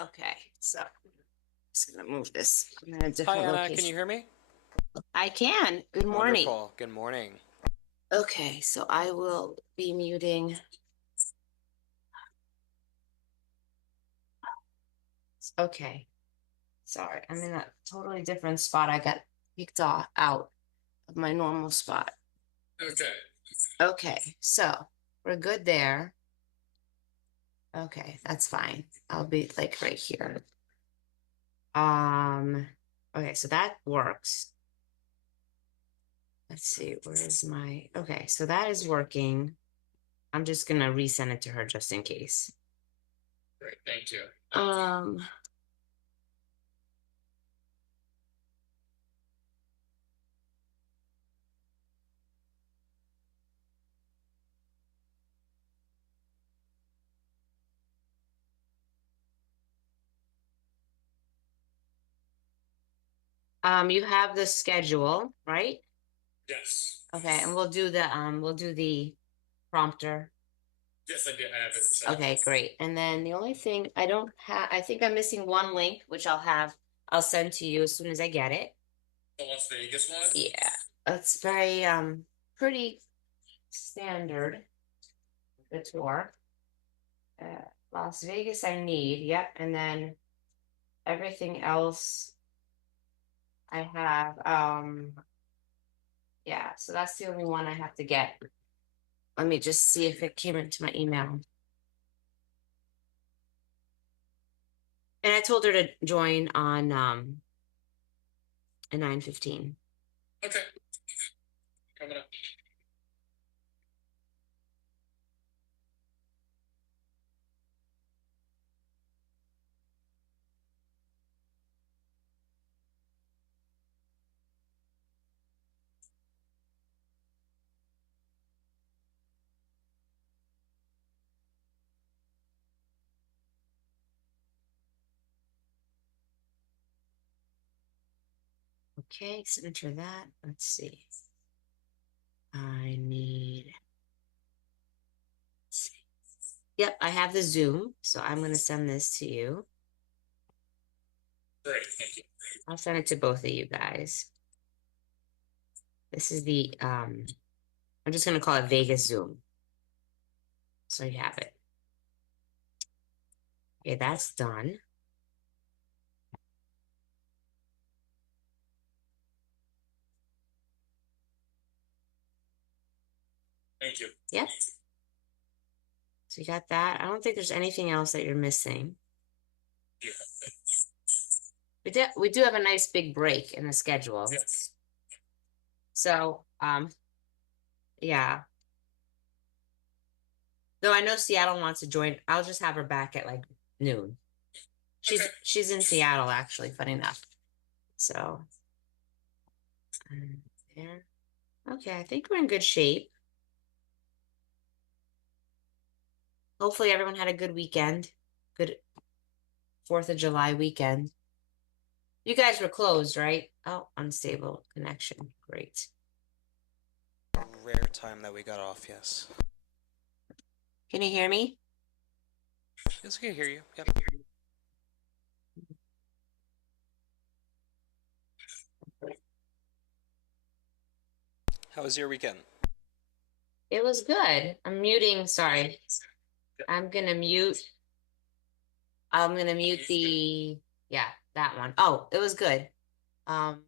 Okay, so I'm just gonna move this. I'm in a Hi different Anna, can you location. hear me? I can. Good morning. Wonderful. Good morning. Okay, so I will be muting. Okay, sorry. I'm in a totally different spot. I got kicked off out of my normal spot. Okay. Okay, so we're good there. Okay, that's fine. I'll be like right here. Um, okay, so that works. Let's see, where is my, okay, so that is working. I'm just gonna resend it to her just in case. Great. Thank you. Um, you have the schedule, right? Yes. Okay, and we'll do the prompter. Yes, I do have it. Okay, great. And then the only thing I don't have, I think I'm missing one link, which I'll send to you as soon as I get it. The Las Vegas one? Yeah, it's very pretty standard, the tour. Las Vegas I need, yep, and then everything else I have. Yeah, so that's the only one I have to get. Let me just see if it came into my email. And I told her to join on at 9:15. Okay. Coming up. Okay, signature that. Let's see. I need, let's see. Yep, I have the Zoom, so I'm going to send this to you. Great. Thank you. I'll send it to both of you guys. This is the I'm just going to call it Vegas Zoom. So you have it. Okay, that's done. Thank you. Yep. So you got that. I don't think there's anything else that you're missing. Yeah. We do have a nice big break in the schedule. Yes. So, yeah. Though I know Seattle wants to join, I'll just have her back at like noon. She's Okay. she's in Seattle actually, funny enough. So, there. Okay, I think we're in good shape. Hopefully everyone had a good weekend. Good 4th of July weekend. You guys were closed, right? Oh, unstable connection. Great. Rare time that we got off, yes. Can you hear me? Yes, I can hear you. Yep. How was your weekend? It was good. I'm muting, sorry. I'm gonna mute. I'm gonna mute the, yeah, that one. Oh, it was good. Um,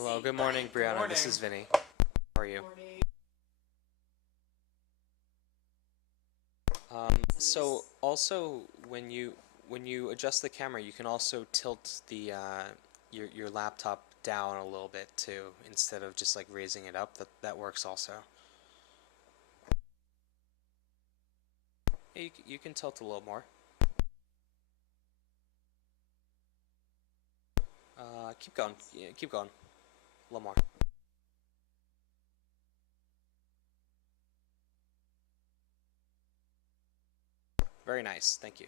Hello, good morning, Brianna. This is Vinny. How are you? So also when you adjust the camera, you can also tilt the your laptop down a little bit too, instead of just like raising it up. That works also. Yeah, you can tilt a little more. Keep going. Yeah, keep going. A little more. Very nice. Thank you.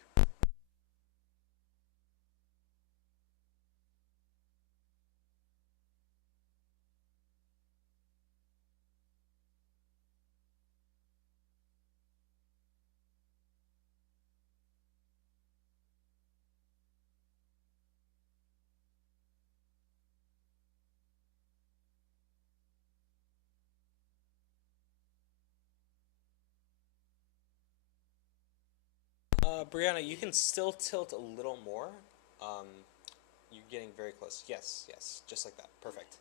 Brianna, you can still tilt a little more. Um, you're getting very close. Yes, yes, just like that. Perfect.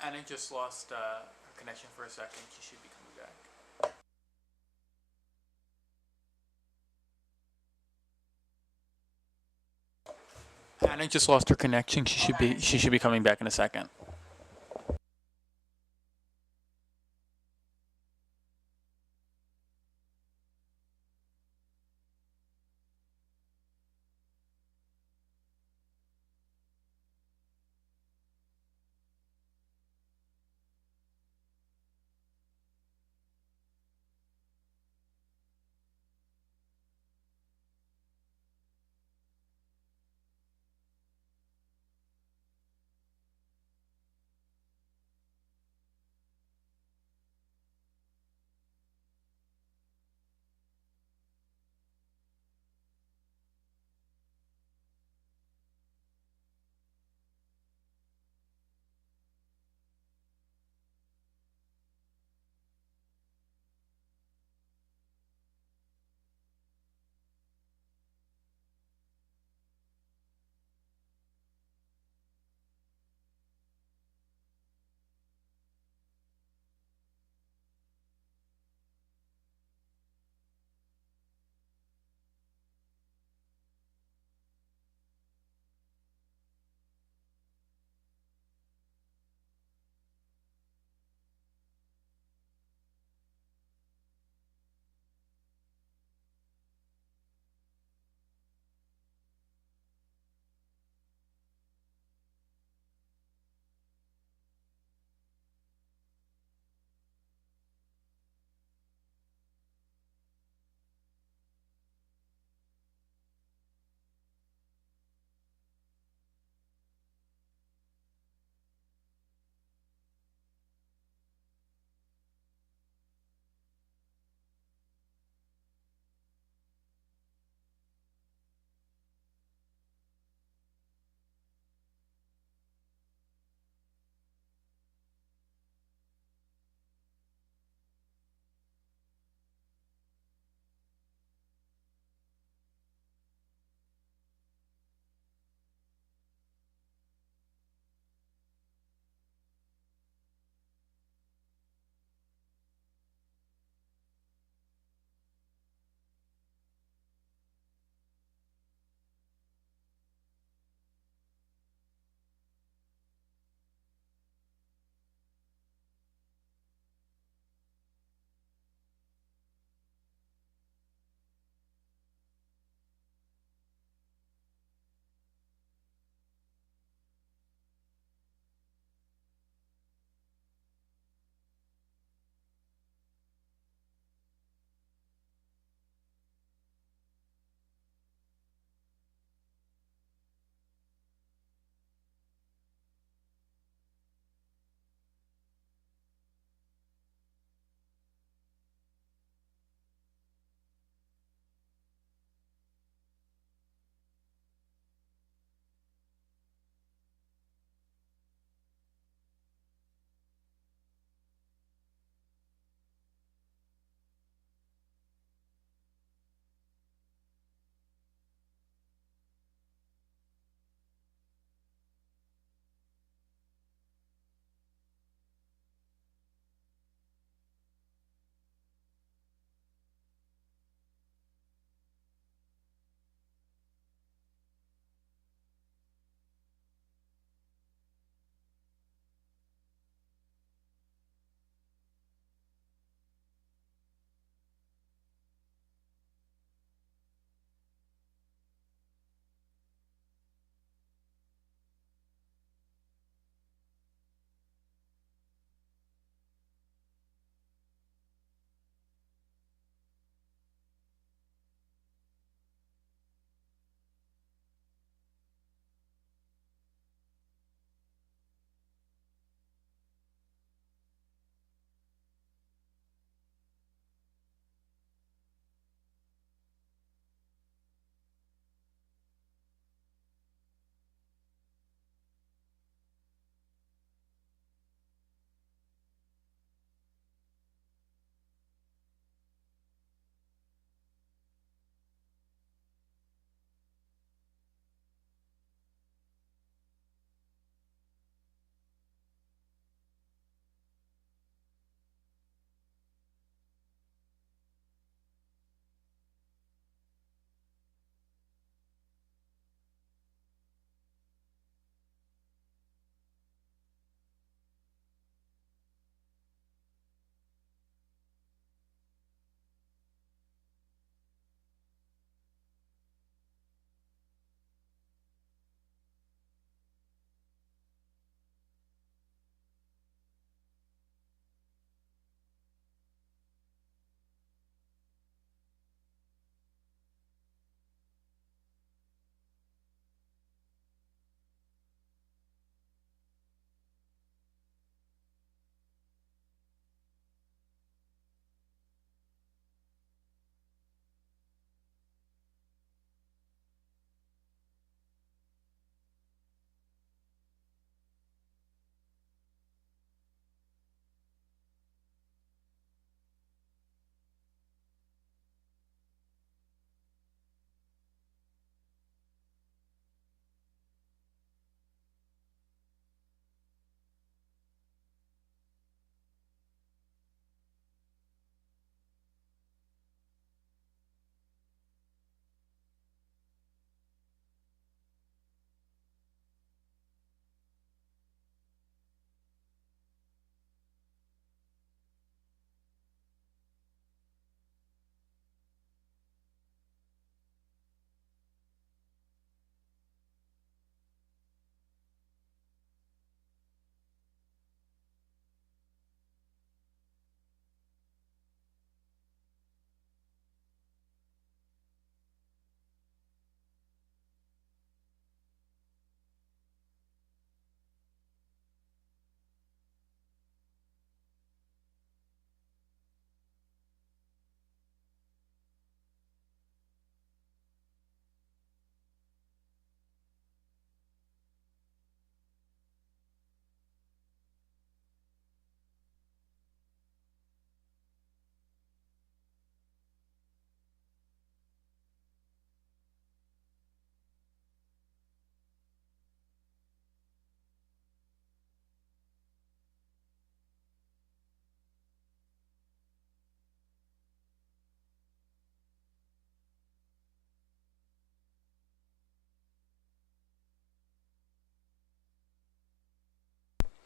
Anna just lost her connection for a second. She should be coming back. Anna just lost her connection. She should be coming back in a second.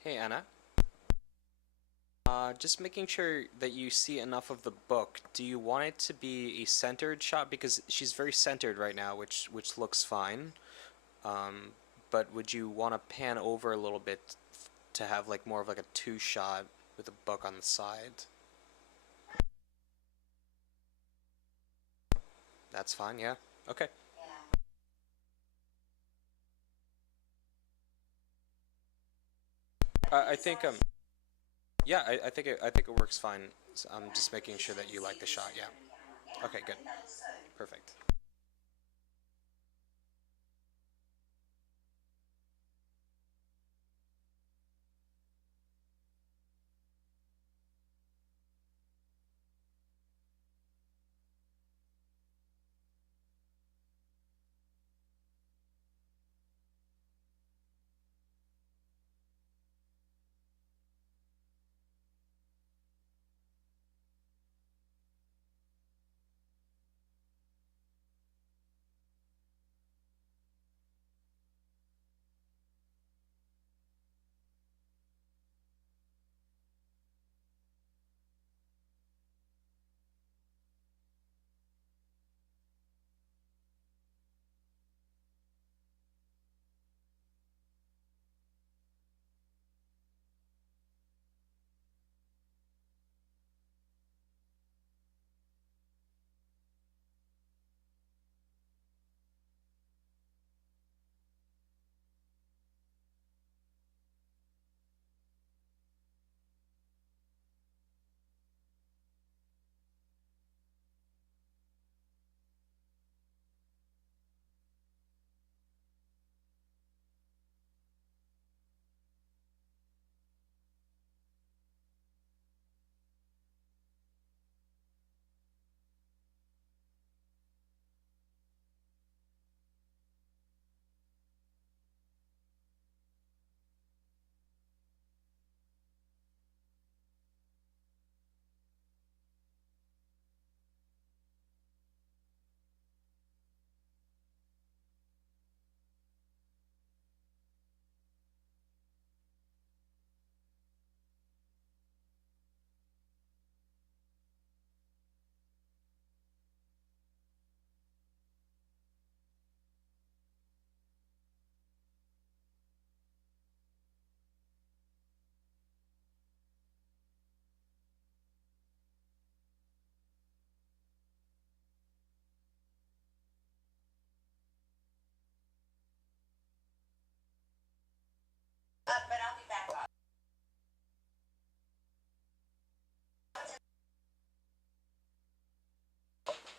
Hey Anna. Just making sure that you see enough of the book. Do you want it to be a centered shot? Because she's very centered right now, which looks fine. Um, but would you want to pan over a little bit to have like more of like a two shot with a book on the side? That's fine, yeah. Okay. I think yeah, I think it works fine. I'm just making sure that you like the shot, yeah. Okay, good. Perfect.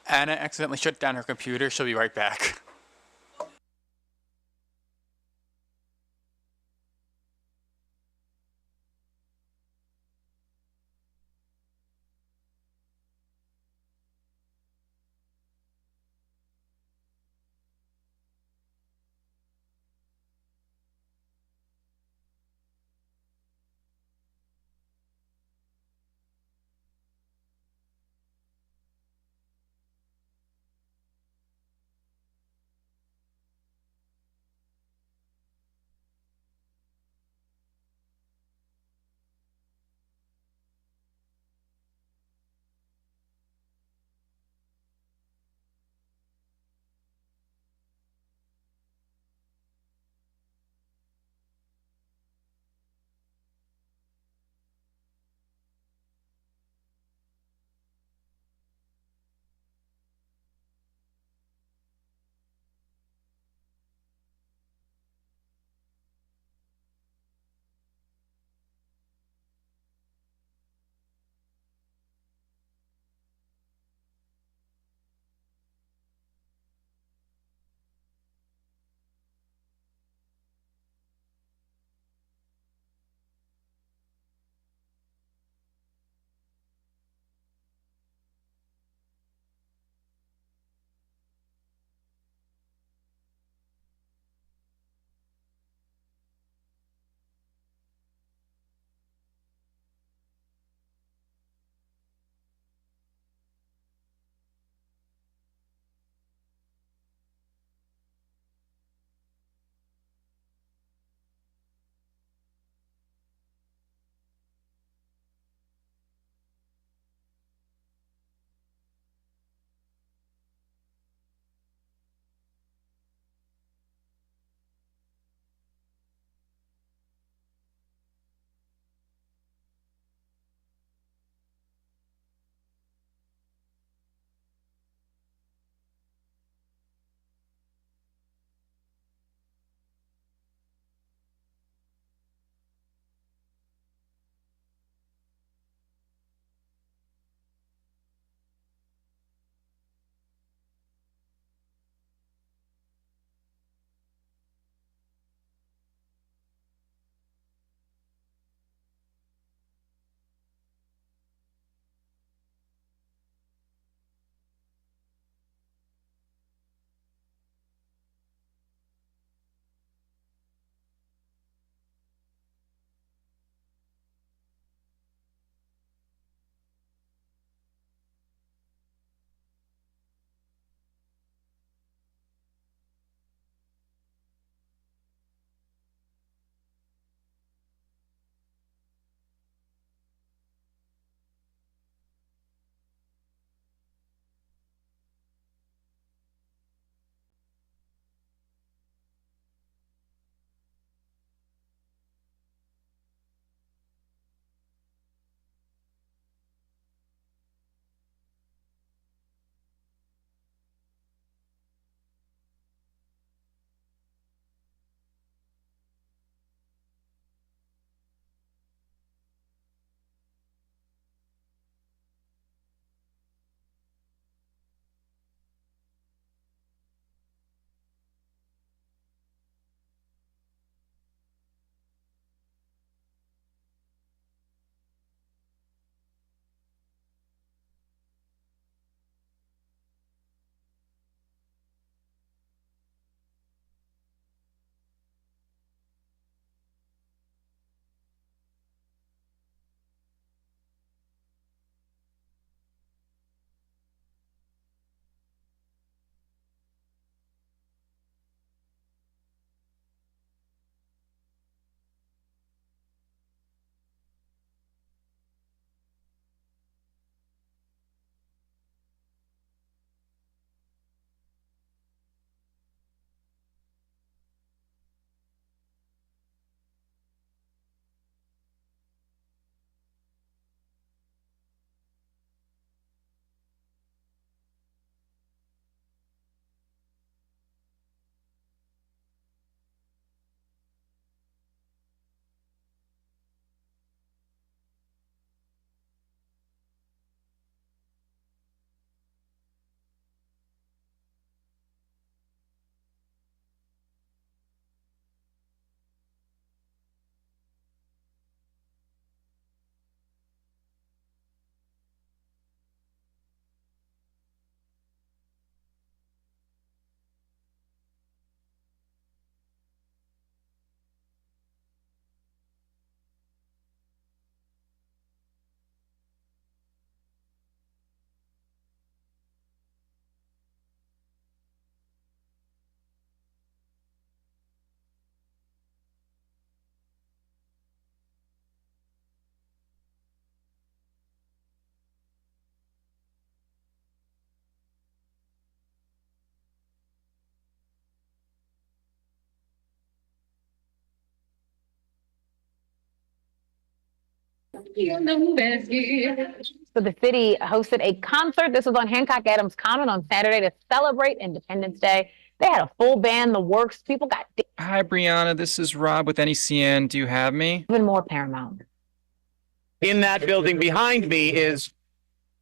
Anna accidentally shut down her computer. She'll be right back. So the city hosted a concert. This was on Hancock Adams Common on Saturday to celebrate Independence Day. They had a full band, the works. People got Hi, Brianna. This is Rob with NECN. Do you have me? even more Paramount. In that building behind me is,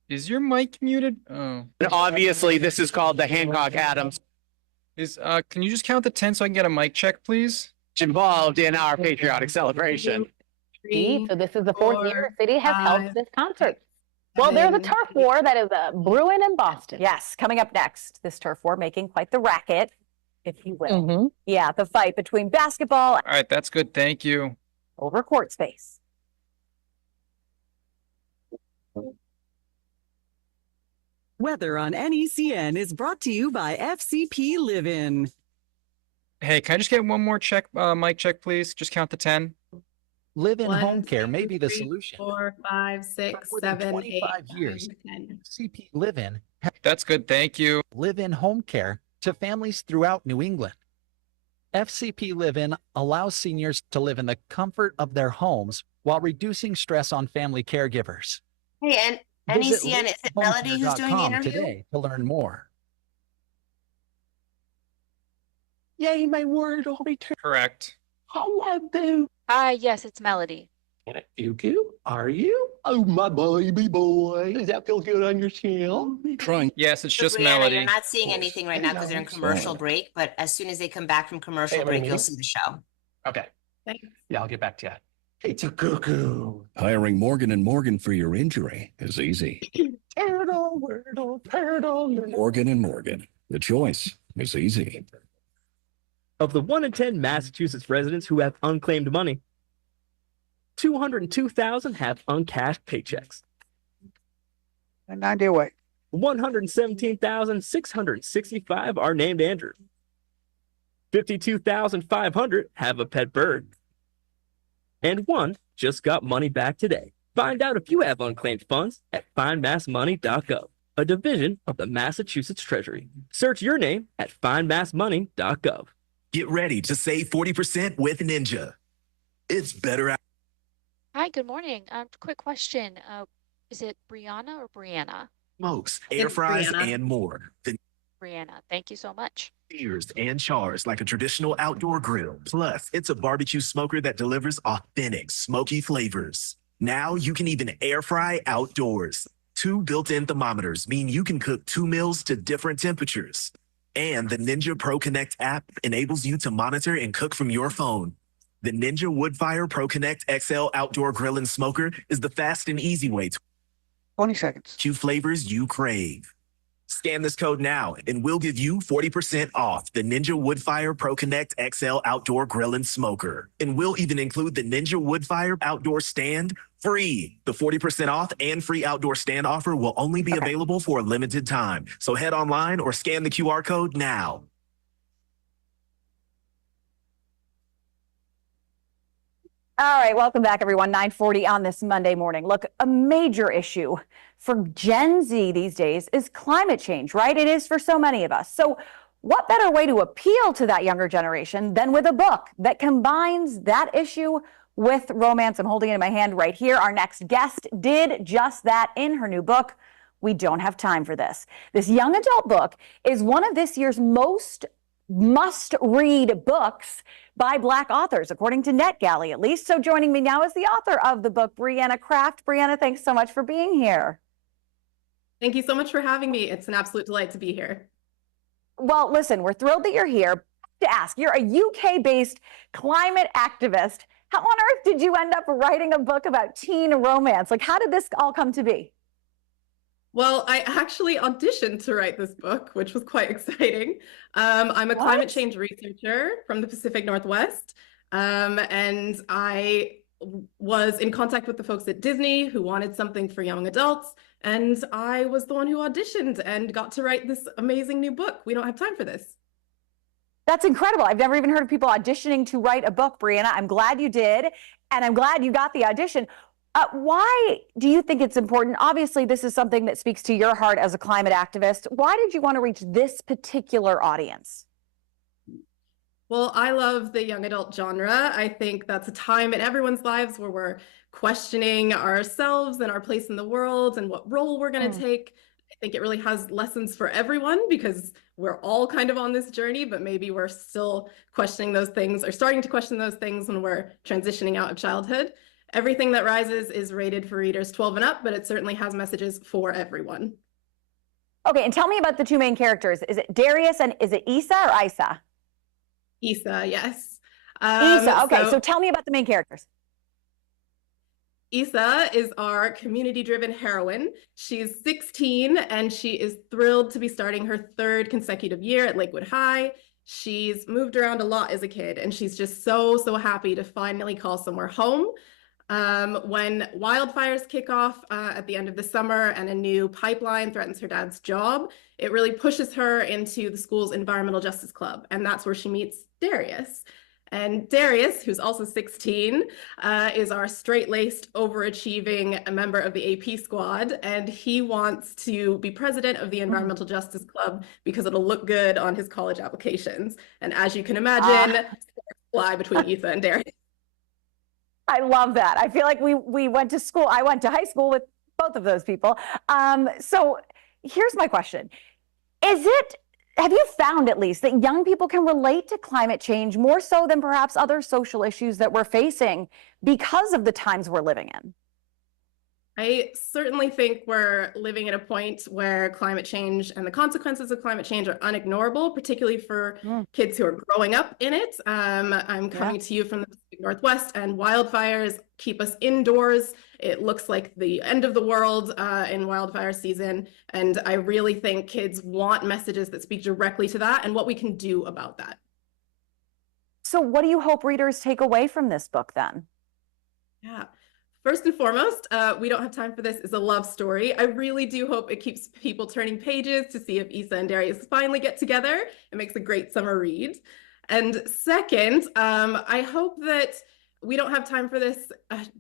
Is your mic muted? Oh. obviously, this is called the Hancock Adams, Can you just count to 10 so I can get a mic check, please? involved in our patriotic celebration. So this is the fourth year the city has held five, this concert. Well, there's a turf war that is brewing in Boston. Yes, coming up next, this turf war making quite the racket, if you will. Mhm. Yeah, the fight between basketball All right, that's good. Thank you. over court space. Weather on NECN is brought to you by FCP Live-In. Hey, can I just get one more check, mic check, please? Just count to 10. Live-in One, home care two, may be the three, solution. 4, 5, 6, For more than 7, 8, 25 years. 9, 10. CP Live-in That's good. Thank you. live-in home care to families throughout New England. FCP Live-in allows seniors to live in the comfort of their homes while reducing stress on family caregivers. Hey, and Visit NECN, is it Melody who's doing the liveinhomecare.com interview? today to learn more. Yay, my word will return. Correct. Hello. Hi, yes, it's Melody. You? Are you? Oh, my baby boy. Does that feel good on your skin? Trying. Yes, it's So just Brianna, Melody. you're not seeing anything right now because they're in commercial break, but as soon as they come back from commercial Hey, break, everybody you'll meeting? see the show. Okay. Thanks. Yeah, I'll get back to you. It's a cuckoo. Hiring Morgan & Morgan for your injury is easy. Turtle, wordle, turtle. Morgan & Morgan. The choice is easy. Of the 1 in 10 Massachusetts residents who have unclaimed money, 202,000 have uncashed paychecks. 90 away. 117,665 are named Andrew. 52,500 have a pet bird. And one just got money back today. Find out if you have unclaimed funds at findmassmoney.gov, a division of the Massachusetts Treasury. Search your name at findmassmoney.gov. Get ready to save 40% with Ninja. It's better out. Hi, good morning. Quick question. Is it Brianna or Brianna? Smokes, air air fries, Brianna. and more. The Brianna, thank you so much. sears and chars like a traditional outdoor grill. Plus, it's a barbecue smoker that delivers authentic, smoky flavors. Now you can even air fry outdoors. 2 built-in thermometers mean you can cook 2 meals to different temperatures. And the Ninja Pro Connect app enables you to monitor and cook from your phone. The Ninja Woodfire Pro Connect XL outdoor grill and smoker is the fast and easy way to 20 seconds. barbecue flavors you crave. Scan this code now and we'll give you 40% off the Ninja Woodfire Pro Connect XL outdoor grill and smoker. And we'll even include the Ninja Woodfire outdoor stand free. The 40% off and free outdoor stand offer will only be available for a limited time. So head online or scan the QR code now. All right, welcome back, everyone. 9:40 on this Monday morning. Look, a major issue for Gen Z these days is climate change, right? It is for so many of us. So what better way to appeal to that younger generation than with a book that combines that issue with romance? I'm holding it in my hand right here. Our next guest did just that in her new book, We Don't Have Time for This. This young adult book is one of this year's most must-read books by Black authors, according to NetGalley, at least. So joining me now is the author of the book, Brianna Kraft. Brianna, thanks so much for being here. Thank you so much for having me. It's an absolute delight to be here. Well, listen, we're thrilled that you're here. To ask, you're a UK-based climate activist. How on earth did you end up writing a book about teen romance? Like, how did this all come to be? Well, I actually auditioned to write this book, which was quite exciting. I'm a climate change researcher from the Pacific Northwest, and I was in contact with the folks at Disney who wanted something for young adults, and I was the one who auditioned and got to write this amazing new book. We don't have time for this. That's incredible. I've never even heard of people auditioning to write a book, Brianna. I'm glad you did, and I'm glad you got the audition. Why do you think it's important? Obviously, this is something that speaks to your heart as a climate activist. Why did you want to reach this particular audience? Well, I love the young adult genre. I think that's a time in everyone's lives where we're questioning ourselves and our place in the world and what role we're going to take. I think it really has lessons for everyone because we're all kind of on this journey, but maybe we're still questioning those things or starting to question those things when we're transitioning out of childhood. Everything That Rises is rated for readers 12 and up, but it certainly has messages for everyone. Okay, and tell me about the two main characters. Is it Darius and is it Issa or Isa? Issa, yes. Issa, okay, so tell me about the main characters. Issa is our community-driven heroine. She's 16 and she is thrilled to be starting her third consecutive year at Lakewood High. She's moved around a lot as a kid and she's just so happy to finally call somewhere home. When wildfires kick off at the end of the summer and a new pipeline threatens her dad's job, it really pushes her into the school's environmental justice club, and that's where she meets Darius. And Darius, who's also 16, is our straight-laced, overachieving member of the AP squad, and he wants to be president of the Environmental Justice Club because it'll look good on his college applications. And as you can imagine, fly between Issa and Darius. I love that. I feel like we went to school. I went to high school with both of those people. So here's my question. Have you found at least that young people can relate to climate change more so than perhaps other social issues that we're facing because of the times we're living in? I certainly think we're living at a point where climate change and the consequences of climate change are unignorable, particularly for kids who are growing up in it. I'm coming to you from the Pacific Northwest, and wildfires keep us indoors. It looks like the end of the world in wildfire season. And I really think kids want messages that speak directly to that and what we can do about that. So what do you hope readers take away from this book then? Yeah. First and foremost, We Don't Have Time for This is a love story. I really do hope it keeps people turning pages to see if Issa and Darius finally get together. It makes a great summer read. And second, I hope that We Don't Have Time for This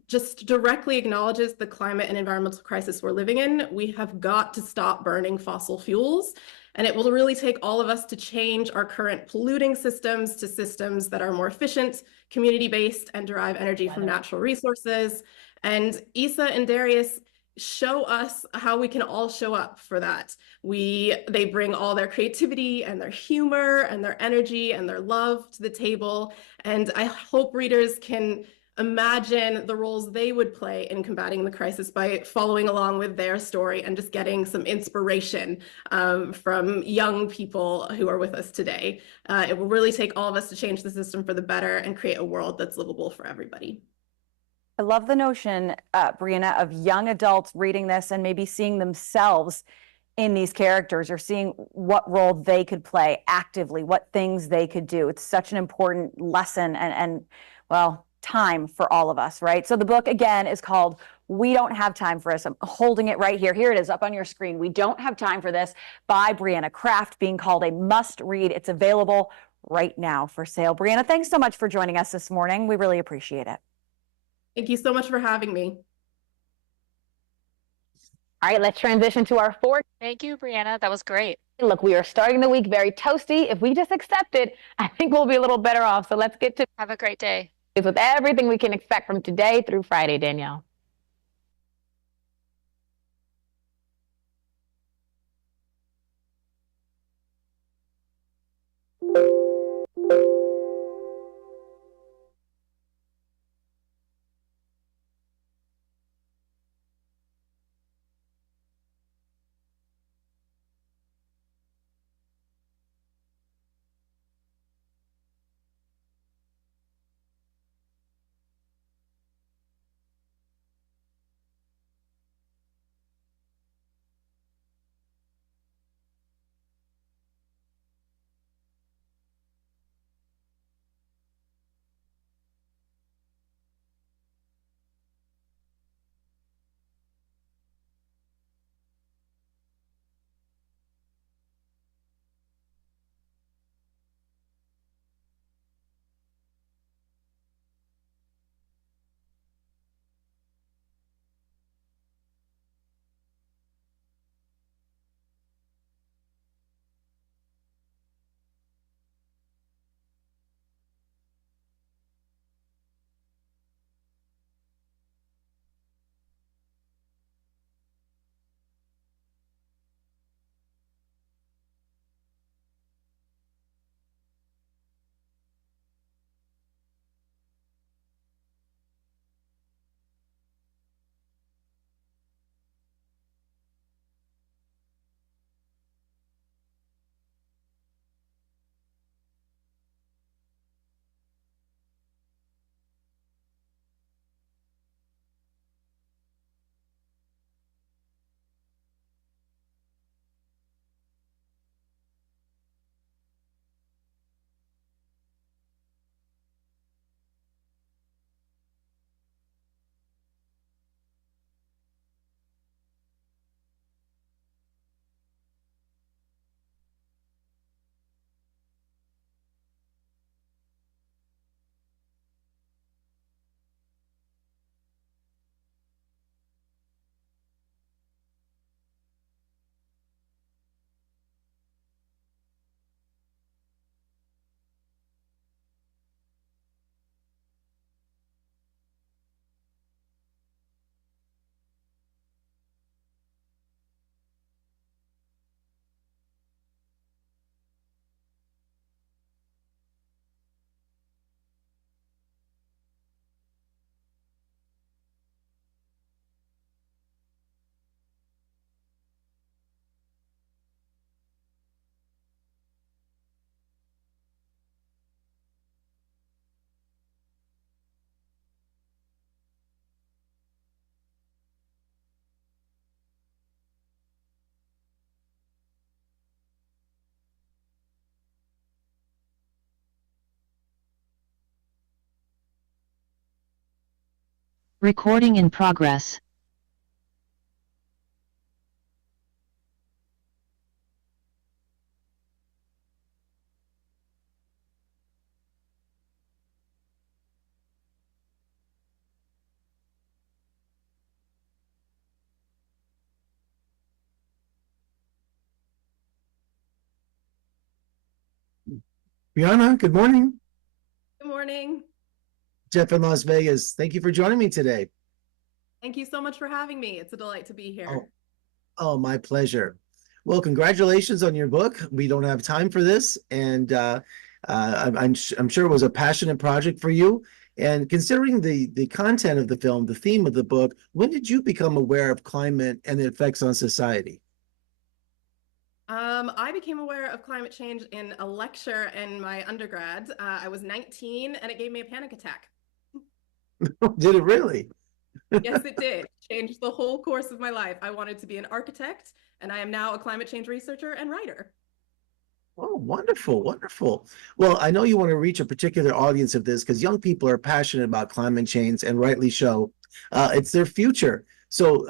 just directly acknowledges the climate and environmental crisis we're living in. We have got to stop burning fossil fuels. And it will really take all of us to change our current polluting systems to systems that are more efficient, community-based, and derive energy from natural resources. And Issa and Darius show us how we can all show up for that. They bring all their creativity and their humor and their energy and their love to the table. And I hope readers can imagine the roles they would play in combating the crisis by following along with their story and just getting some inspiration from young people who are with us today. It will really take all of us to change the system for the better and create a world that's livable for everybody. I love the notion, Brianna, of young adults reading this and maybe seeing themselves in these characters or seeing what role they could play actively, what things they could do. It's such an important lesson and well, time for all of us, right? So the book, again, is called We Don't Have Time for This. I'm holding it right here. Here it is up on your screen. We Don't Have Time for This by Brianna Krafft, being called a must-read. It's available right now for sale. Brianna, thanks so much for joining us this morning. We really appreciate it. Thank you so much for having me. All right, let's transition to our fourth. Thank you, Brianna. That was great. Look, we are starting the week very toasty. If we just accept it, I think we'll be a little better off. So let's get to Have a great day. with everything we can expect from today through Friday, Danielle. Recording in progress. Brianna, good morning. Good morning. Jeff in Las Vegas. Thank you for joining me today. Thank you so much for having me. It's a delight to be here. Oh, my pleasure. Well, congratulations on your book. We don't have time for this, and I'm sure it was a passionate project for you. And considering the content of the film, the theme of the book, when did you become aware of climate and the effects on society? I became aware of climate change in a lecture in my undergrad. I was 19 and it gave me a panic attack. Did it really? Yes, it did. Changed the whole course of my life. I wanted to be an architect, and I am now a climate change researcher and writer. Oh, wonderful, wonderful. Well, I know you want to reach a particular audience of this because young people are passionate about climate change, and rightly so. It's their future. So,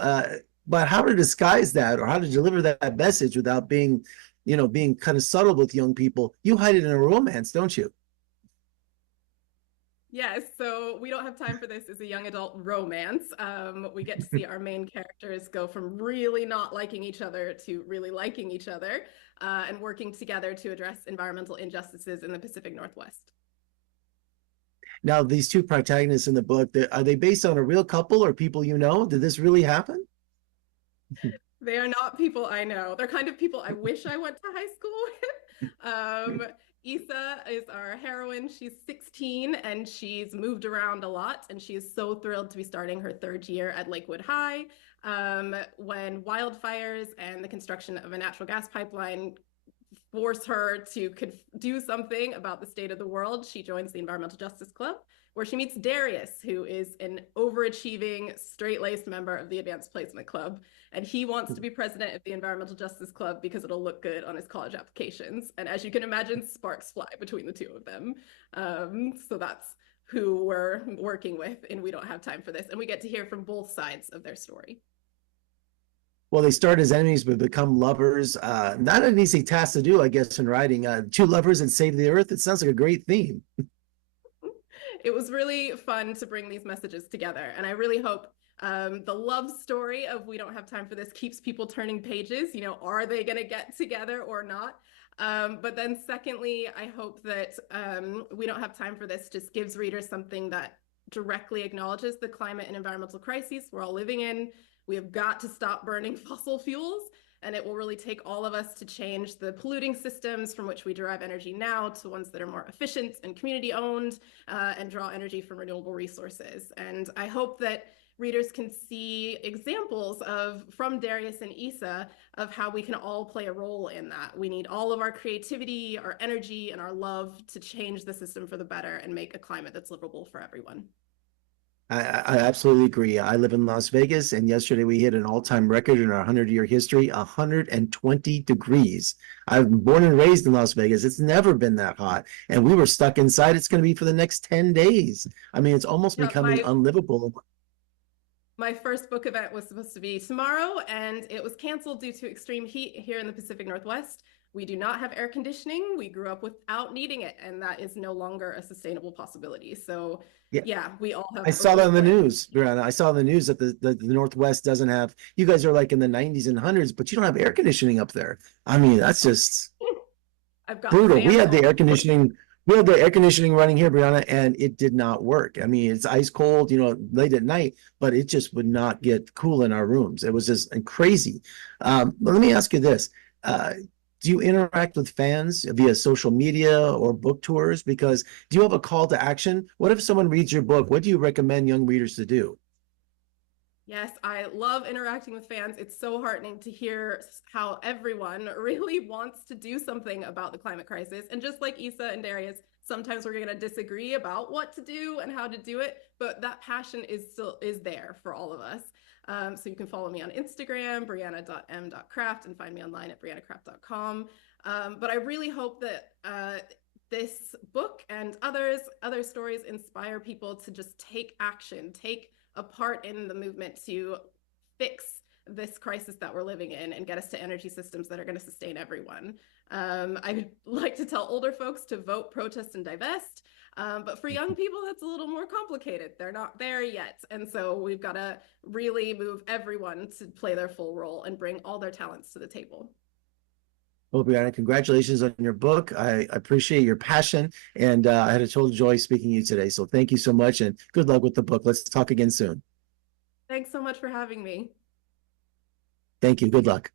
but how to disguise that or how to deliver that message without being, being kind of subtle with young people? You hide it in a romance, don't you? Yes, so We Don't Have Time for This is a young adult romance. We get to see our main characters go from really not liking each other to really liking each other and working together to address environmental injustices in the Pacific Northwest. Now, these two protagonists in the book, are they based on a real couple or people you know? Did this really happen? They are not people I know. They're kind of people I wish I went to high school with. Issa is our heroine. She's 16 and she's moved around a lot, and she is so thrilled to be starting her third year at Lakewood High. When wildfires and the construction of a natural gas pipeline force her to do something about the state of the world, she joins the Environmental Justice Club, where she meets Darius, who is an overachieving, straight-laced member of the Advanced Placement Club. And he wants to be president of the Environmental Justice Club because it'll look good on his college applications. And as you can imagine, sparks fly between the two of them. So that's who we're working with, and We Don't Have Time for This. And we get to hear from both sides of their story. Well, they start as enemies but become lovers. Not an easy task to do, I guess, in writing. Two lovers that save the earth. It sounds like a great theme. It was really fun to bring these messages together. And I really hope the love story of We Don't Have Time for This keeps people turning pages. Are they going to get together or not? But then secondly, I hope that We Don't Have Time for This just gives readers something that directly acknowledges the climate and environmental crises we're all living in. We have got to stop burning fossil fuels, and it will really take all of us to change the polluting systems from which we derive energy now to ones that are more efficient and community owned and draw energy from renewable resources. And I hope that readers can see examples from Darius and Issa of how we can all play a role in that. We need all of our creativity, our energy, and our love to change the system for the better and make a climate that's livable for everyone. I absolutely agree. I live in Las Vegas, and yesterday we hit an all-time record in our 100-year history, 120 degrees. I've been born and raised in Las Vegas. It's never been that hot, and we were stuck inside. It's going to be for the next 10 days. I mean, it's almost becoming unlivable. My first book event was supposed to be tomorrow, and it was canceled due to extreme heat here in the Pacific Northwest. We do not have air conditioning. We grew up without needing it, and that is no longer a sustainable possibility. So yeah, we all have. I saw that on the news, Brianna. I saw in the news that the Northwest doesn't have, you guys are like in the 90s and 100s, but you don't have air conditioning up there. I mean, that's just brutal. We had the air conditioning. We had the air conditioning running here, Brianna, and it did not work. I mean, it's ice cold, late at night, but it just would not get cool in our rooms. It was just crazy. But let me ask you this. Do you interact with fans via social media or book tours? Because do you have a call to action? What if someone reads your book? What do you recommend young readers to do? Yes, I love interacting with fans. It's so heartening to hear how everyone really wants to do something about the climate crisis. And just like Issa and Darius, sometimes we're going to disagree about what to do and how to do it, but that passion is there for all of us. So you can follow me on Instagram, brianna.m.craft, and find me online at briannacraft.com. But I really hope that this book and other stories inspire people to just take action, take a part in the movement to fix this crisis that we're living in and get us to energy systems that are going to sustain everyone. I would like to tell older folks to vote, protest, and divest. But for young people, that's a little more complicated. They're not there yet. And so we've got to really move everyone to play their full role and bring all their talents to the table. Well, Brianna, congratulations on your book. I appreciate your passion, and I had a total joy speaking to you today. So thank you so much, and good luck with the book. Let's talk again soon. Thanks so much for having me. Thank you. Good luck.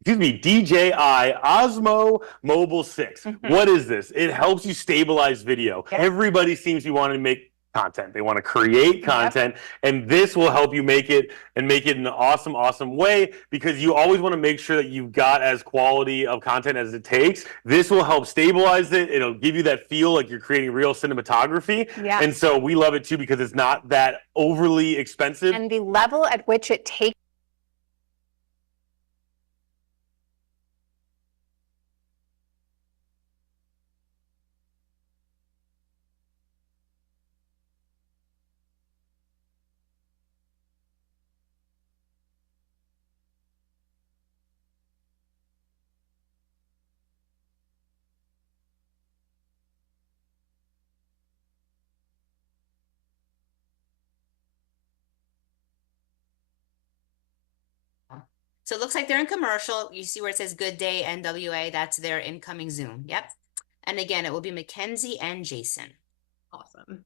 excuse me, DJI Osmo Mobile 6. What is this? It helps you stabilize video. Everybody seems to be wanting to make content. They want to create content, and this will help you make it in an awesome, awesome way, because you always want to make sure that you've got as quality of content as it takes. This will help stabilize it. It'll give you that feel like you're creating real cinematography. Yeah. And so we love it too, because it's not that overly expensive. And the level at which it takes So it looks like they're in commercial. You see where it says Good Day NWA, that's their incoming Zoom. Yep. And again, it will be Mackenzie and Jason. Awesome.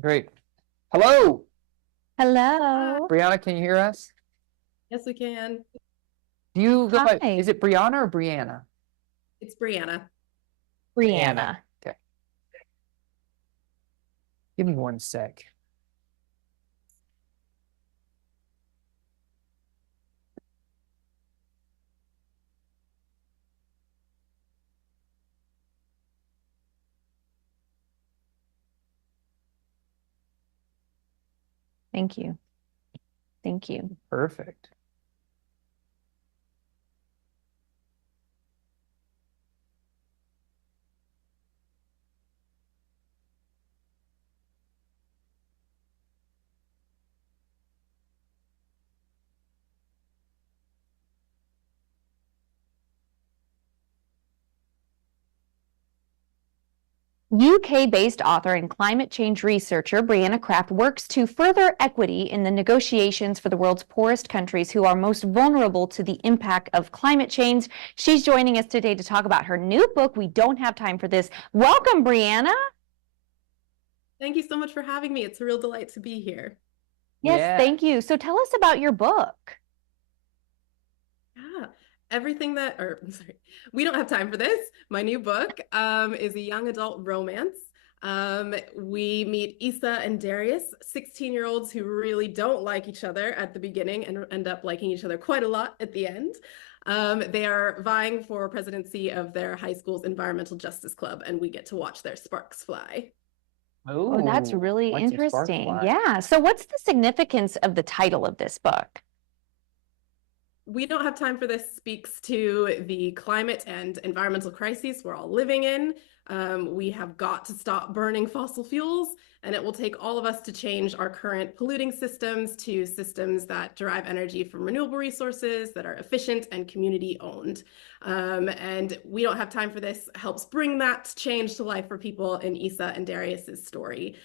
Great. Hello, Hello. Brianna, can you hear us? Yes, we can. Do you go by, Hi. is it Brianna or Brianna? It's Brianna. Brianna. Okay. Give me one sec. Thank you. Thank you. Perfect. UK-based author and climate change researcher Brianna Kraft works to further equity in the negotiations for the world's poorest countries who are most vulnerable to the impact of climate change. She's joining us today to talk about her new book, We Don't Have Time for This. Welcome, Brianna. Thank you so much for having me. It's a real delight to be here. Yes, Yeah. thank you. So tell us about your book. Yeah, everything that, or I'm sorry, we don't have time for this. My new book is a young adult romance. We meet Issa and Darius, 16-year-olds who really don't like each other at the beginning and end up liking each other quite a lot at the end. They are vying for presidency of their high school's environmental justice club, and we get to watch their sparks fly. Oh, that's Ooh, really like some spark interesting. fly. Yeah. So what's the significance of the title of this book? We Don't Have Time for This speaks to the climate and environmental crises we're all living in. We have got to stop burning fossil fuels, and it will take all of us to change our current polluting systems to systems that derive energy from renewable resources that are efficient and community owned. And We Don't Have Time for This helps bring that change to life for people in Issa and Darius's story.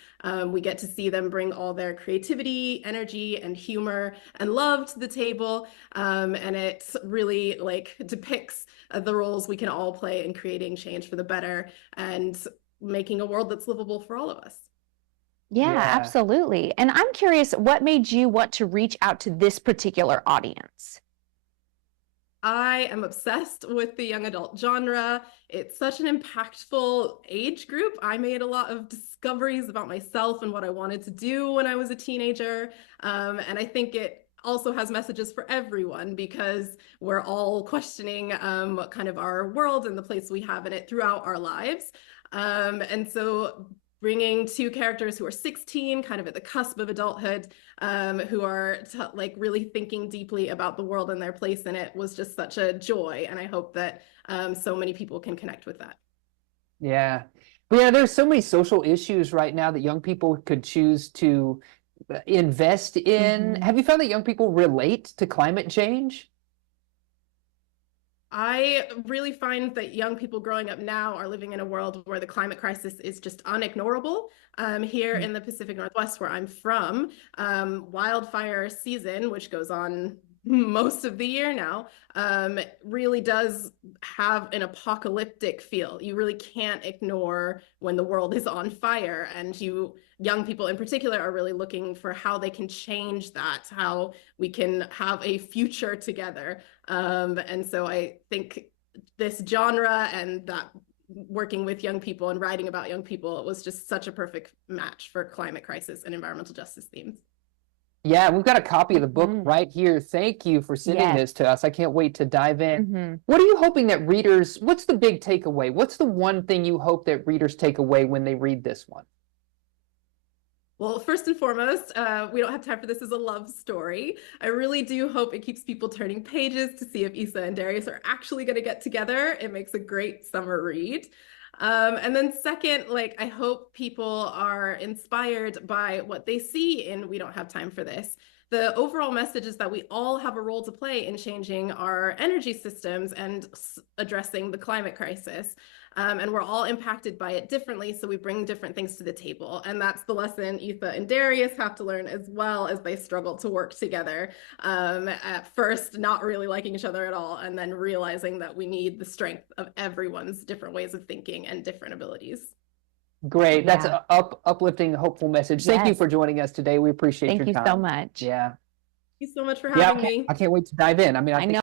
We get to see them bring all their creativity, energy, and humor and love to the table. And it really like depicts the roles we can all play in creating change for the better and making a world that's livable for all of us. Yeah, absolutely. And I'm curious, what made you want to reach out to this particular audience? I am obsessed with the young adult genre. It's such an impactful age group. I made a lot of discoveries about myself and what I wanted to do when I was a teenager. And I think it also has messages for everyone because we're all questioning kind of our world and the place we have in it throughout our lives. And so bringing two characters who are 16, kind of at the cusp of adulthood, who are like really thinking deeply about the world and their place in it was just such a joy. And I hope that so many people can connect with that. Yeah. But yeah, there's so many social issues right now that young people could choose to invest in. Have you found that young people relate to climate change? I really find that young people growing up now are living in a world where the climate crisis is just unignorable. Here in the Pacific Northwest, where I'm from, wildfire season, which goes on most of the year now, really does have an apocalyptic feel. You really can't ignore when the world is on fire, and young people in particular are really looking for how they can change that, how we can have a future together. And so I think this genre and that working with young people and writing about young people was just such a perfect match for climate crisis and environmental justice themes. Yeah, we've got a copy of the book right here. Thank you for sending Yes. this to us. I can't wait to dive in. What are you hoping that readers, what's the big takeaway? What's the one thing you hope that readers take away when they read this one? Well, first and foremost, We Don't Have Time for This is a love story. I really do hope it keeps people turning pages to see if Issa and Darius are actually going to get together. It makes a great summer read. And then second, like, I hope people are inspired by what they see in We Don't Have Time for This. The overall message is that we all have a role to play in changing our energy systems and addressing the climate crisis. And we're all impacted by it differently, so we bring different things to the table. And that's the lesson Issa and Darius have to learn as well as they struggle to work together. At first, not really liking each other at all, and then realizing that we need the strength of everyone's different ways of thinking and different abilities. Great. That's an uplifting, hopeful message. Thank you Yes. for joining us today. We appreciate Thank your you time. so much. Yeah. Thank you so much for Yeah, having me. I can't wait to dive in. I mean, I I think know.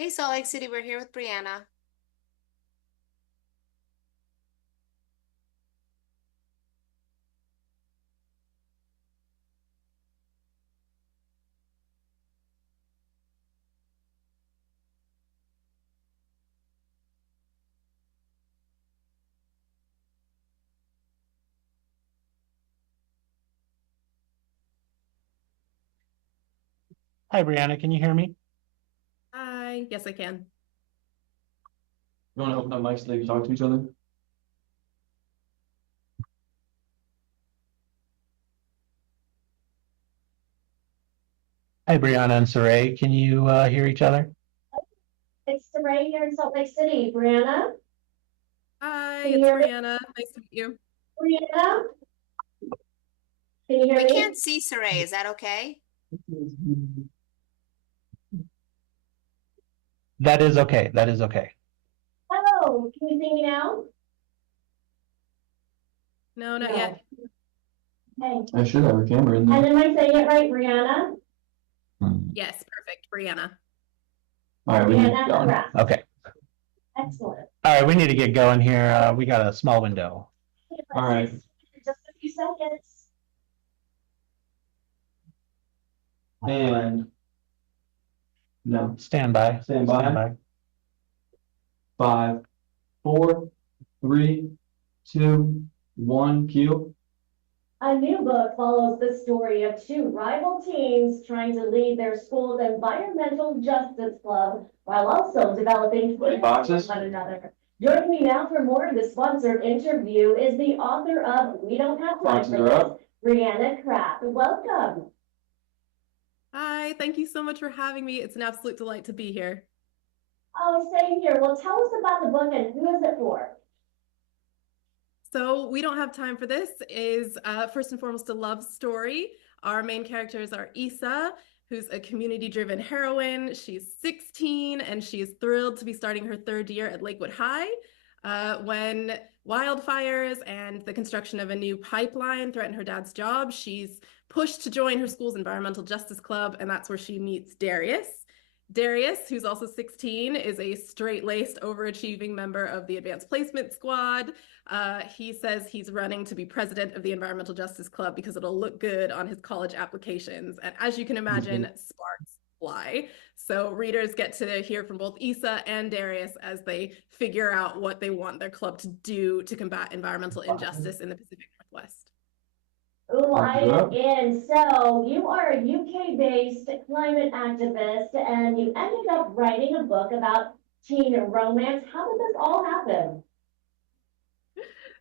Hey, Salt Lake City, we're here with Brianna. Hi, Brianna. Can you hear me? Hi, yes, I can. You want to open up mics so they can talk to each other? Hi, Brianna and Saray. Can you hear each other? It's Saray here in Salt Lake City. Brianna? Hi, Can it's you hear me? Brianna. Nice to meet you. Brianna? Can you hear We me? can't see Saray. Is that okay? That is okay. That is okay. Hello, can you see me now? No, not yet. Hey. I should have a camera in And there. am I saying it right, Brianna? Yes, perfect, Brianna. All right, we need to Brianna, get going. correct. Okay. Excellent. All right, we need to get going here. We got a small window. All right. Just a few seconds. And no, stand by. Stand by. 5, 4, 3, 2, 1, cue. A new book follows the story of two rival teams trying to lead their school's environmental justice club while also developing with boxes? one another. Joining me now for more of the sponsored interview is the author of We Don't Have Time Boxes for are This, up. Brianna Kraft. Welcome. Hi, thank you so much for having me. It's an absolute delight to be here. Oh, same here. Well, tell us about the book and who is it for? So We Don't Have Time for This is first and foremost a love story. Our main characters are Issa, who's a community-driven heroine. She's 16 and she is thrilled to be starting her 3rd year at Lakewood High when wildfires and the construction of a new pipeline threaten her dad's job. She's pushed to join her school's environmental justice club, and that's where she meets Darius. Darius, who's also 16, is a straight-laced, overachieving member of the Advanced Placement Squad. He says he's running to be president of the Environmental Justice Club because it'll look good on his college applications. And as you can imagine, sparks fly. So readers get to hear from both Issa and Darius as they figure out what they want their club to do to combat environmental injustice in the Pacific Northwest. Oh, I am in. So you are a UK-based climate activist and you ended up writing a book about teen romance. How did this all happen?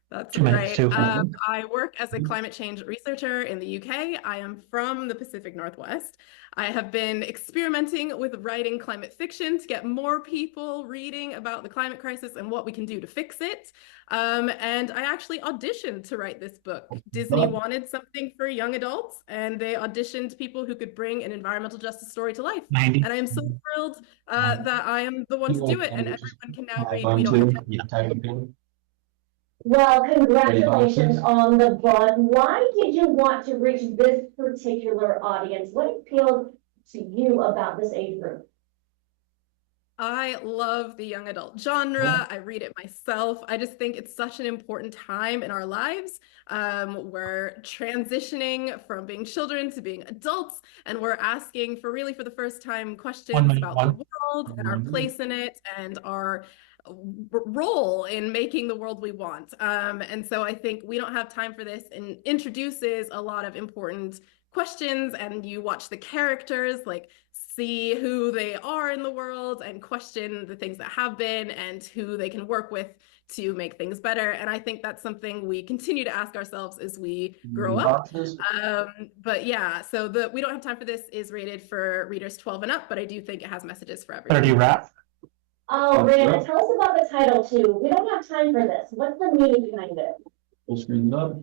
That's 2 minutes, right. too. I work as a climate change researcher in the UK. I am from the Pacific Northwest. I have been experimenting with writing climate fiction to get more people reading about the climate crisis and what we can do to fix it. And I actually auditioned to write this book. Disney wanted something for young adults, and they auditioned people who could bring an environmental justice story to life. 90. And I am so thrilled that I am the one to do it, and everyone can now read We Don't Have Time. Well, congratulations on the book. Why did you want to reach this particular audience? What appealed to you about this age group? I love the young adult genre. I read it myself. I just think it's such an important time in our lives. We're transitioning from being children to being adults, and we're asking for really for the first time questions about the world and our place in it and our role in making the world we want. And so I think We Don't Have Time for This and introduces a lot of important questions, and you watch the characters like see who they are in the world and question the things that have been and who they can work with to make things better. And I think that's something we continue to ask ourselves as we grow up. But yeah, so the We Don't Have Time for This is rated for readers 12 and up, but I do think it has messages for everyone. 30 wrap. Oh, Brianna, tell us about the title too. We don't have time for this. What's the meaning behind it? Full screen up.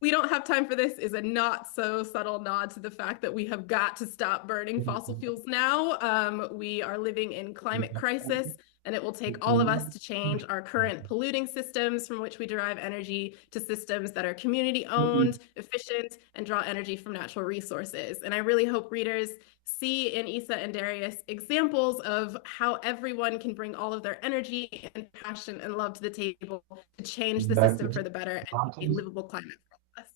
We Don't Have Time for This is a not so subtle nod to the fact that we have got to stop burning fossil fuels now. We are living in climate crisis. And it will take all of us to change our current polluting systems from which we derive energy to systems that are community owned, efficient, and draw energy from natural resources. And I really hope readers see in Issa and Darius examples of how everyone can bring all of their energy and passion and love to the table to change the system for the better and a livable climate for all of us.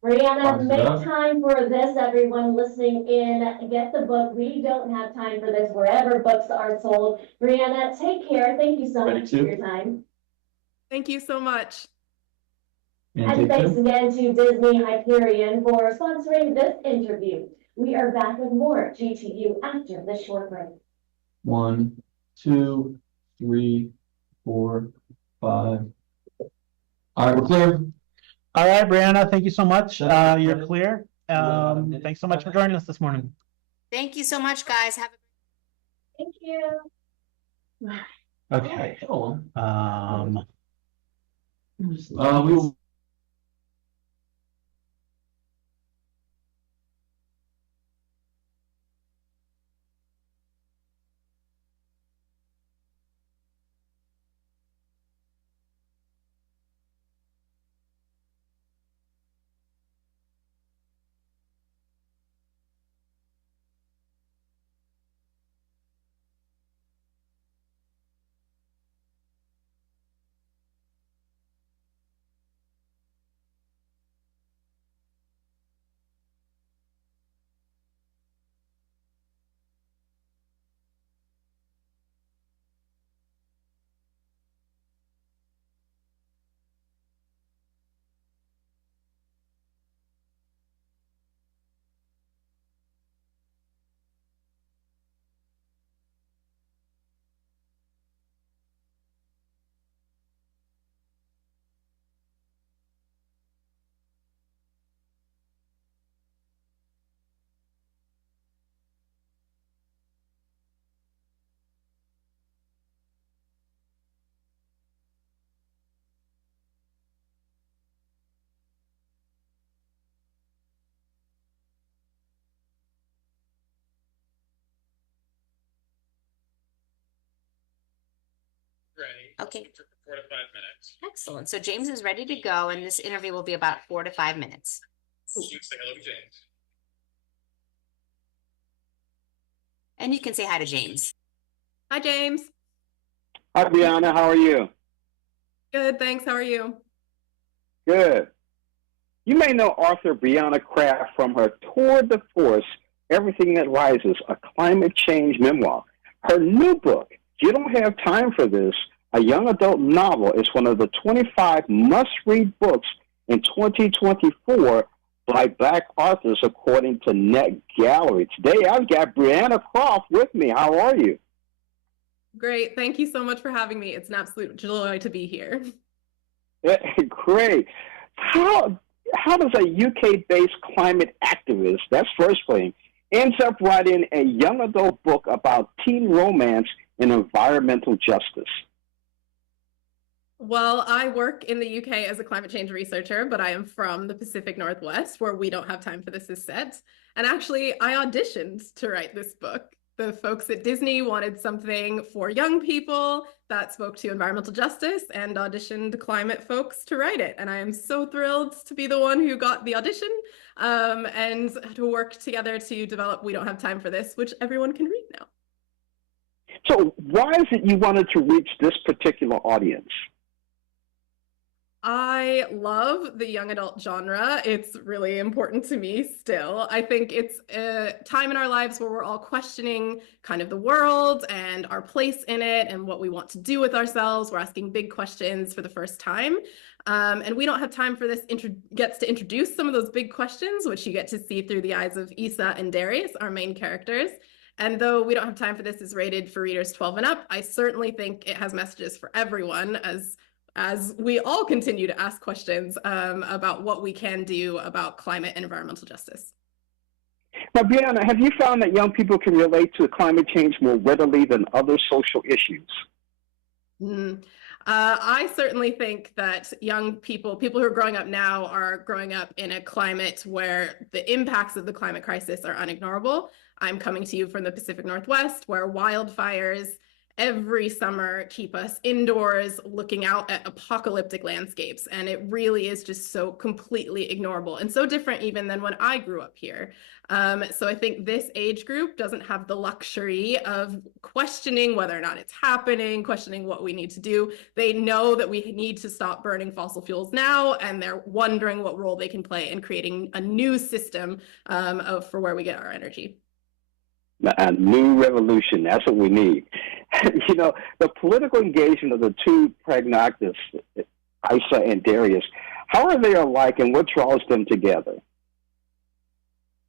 Brianna, make time for this, everyone listening in. Get the book. We don't have time for this wherever books are sold. Brianna, take care. Thank you so much for your time. Thank you so much. And thanks again to Disney Hyperion for sponsoring this interview. We are back with more GTU after this short break. 1, 2, 3, 4, 5. All right, we're clear. All right, Brianna, thank you so much. You're clear. Thanks so much for joining us this morning. Thank you so much, guys. Have a Thank you. Okay. We will. Ready. Okay. For 4 to 5 minutes. Excellent. So James is ready to go, and this interview will be about 4 to 5 minutes. You can say hello to James. And you can say hi to James. Hi, James. Hi, Brianna. How are you? Good, thanks. How are you? Good. You may know author Brianna Craft from her Tour de Force, Everything That Rises, a climate change memoir. Her new book, You Don't Have Time for This, a young adult novel, is one of the 25 must-read books in 2024 by Black authors, according to Net Gallery. Today, I've got Brianna Croft with me. How are you? Great. Thank you so much for having me. It's an absolute joy to be here. Great. How does a UK-based climate activist, that's first thing, ends up writing a young adult book about teen romance and environmental justice? Well, I work in the UK as a climate change researcher, but I am from the Pacific Northwest, where we don't have time for this is set. And actually, I auditioned to write this book. The folks at Disney wanted something for young people that spoke to environmental justice and auditioned climate folks to write it. And I am so thrilled to be the one who got the audition and to work together to develop We Don't Have Time for This, which everyone can read now. So why is it you wanted to reach this particular audience? I love the young adult genre. It's really important to me still. I think it's a time in our lives where we're all questioning kind of the world and our place in it and what we want to do with ourselves. We're asking big questions for the first time. And We Don't Have Time for This gets to introduce some of those big questions, which you get to see through the eyes of Issa and Darius, our main characters. And though We Don't Have Time for This is rated for readers 12 and up, I certainly think it has messages for everyone as we all continue to ask questions about what we can do about climate and environmental justice. Now, Brianna, have you found that young people can relate to climate change more readily than other social issues? I certainly think that young people who are growing up now are growing up in a climate where the impacts of the climate crisis are unignorable. I'm coming to you from the Pacific Northwest, where wildfires every summer keep us indoors looking out at apocalyptic landscapes. And it really is just so completely ignorable and so different even than when I grew up here. So I think this age group doesn't have the luxury of questioning whether or not it's happening, questioning what we need to do. They know that we need to stop burning fossil fuels now, and they're wondering what role they can play in creating a new system for where we get our energy. A new revolution. That's what we need. You know, the political engagement of the two pragmatists, Isa and Darius, how are they alike and what draws them together?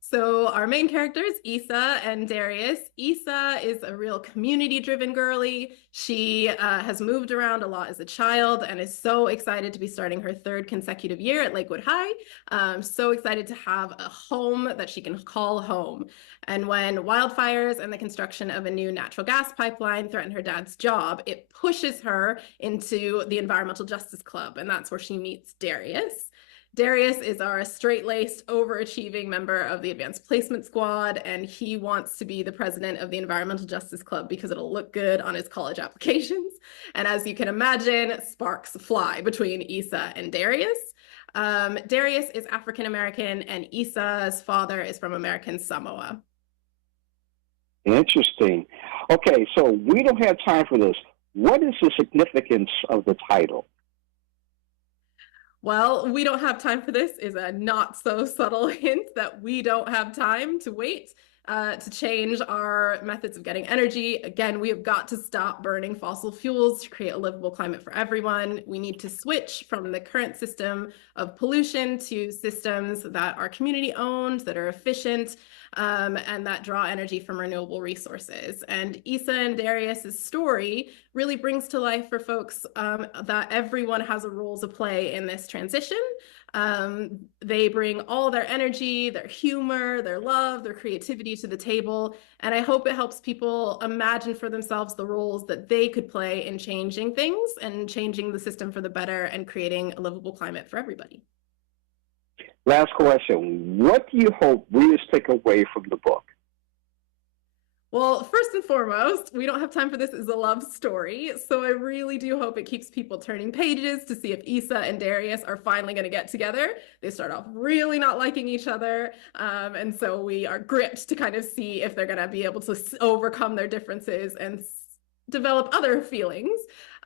So our main characters, Isa and Darius. Isa is a real community-driven girly. She has moved around a lot as a child and is so excited to be starting her 3rd consecutive year at Lakewood High. So excited to have a home that she can call home. And when wildfires and the construction of a new natural gas pipeline threaten her dad's job, it pushes her into the Environmental Justice Club, and that's where she meets Darius. Darius is our straight-laced, overachieving member of the Advanced Placement Squad, and he wants to be the president of the Environmental Justice Club because it'll look good on his college applications. And as you can imagine, sparks fly between Isa and Darius. Darius is African-American, and Isa's father is from American Samoa. Interesting. Okay, so we don't have time for this. What is the significance of the title? Well, we don't have time for this is a not so subtle hint that we don't have time to wait to change our methods of getting energy. Again, we have got to stop burning fossil fuels to create a livable climate for everyone. We need to switch from the current system of pollution to systems that are community owned, that are efficient, and that draw energy from renewable resources. And Isa and Darius's story really brings to life for folks that everyone has a role to play in this transition. They bring all their energy, their humor, their love, their creativity to the table. And I hope it helps people imagine for themselves the roles that they could play in changing things and changing the system for the better and creating a livable climate for everybody. Last question. What do you hope readers take away from the book? Well, first and foremost, we don't have time for this as a love story. So I really do hope it keeps people turning pages to see if Isa and Darius are finally going to get together. They start off really not liking each other. And so we are gripped to kind of see if they're going to be able to overcome their differences and develop other feelings.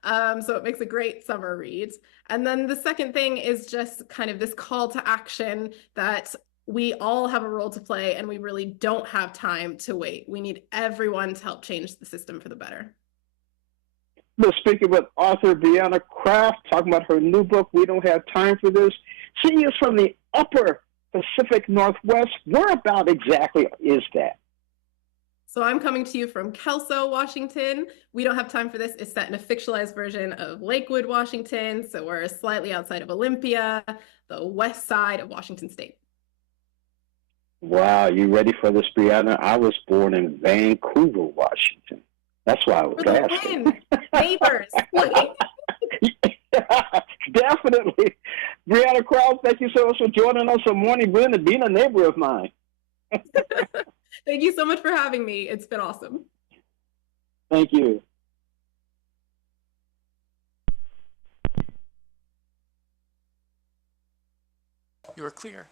So it makes a great summer read. And then the second thing is just kind of this call to action that we all have a role to play and we really don't have time to wait. We need everyone to help change the system for the better. We're speaking with author Brianna Kraft, talking about her new book, We Don't Have Time for This. She is from the upper Pacific Northwest. Where about exactly is that? So I'm coming to you from Kelso, Washington. We Don't Have Time for This is set in a fictionalized version of Lakewood, Washington. So we're slightly outside of Olympia, the west side of Washington State. Wow, you ready for this, Brianna? I was born in Vancouver, Washington. That's why I was asking. Neighbors. Definitely. Brianna Kraft, thank you so much for joining us on Morning Blend and being a neighbor of mine. Thank you so much for having me. It's been awesome. Thank you. You are clear.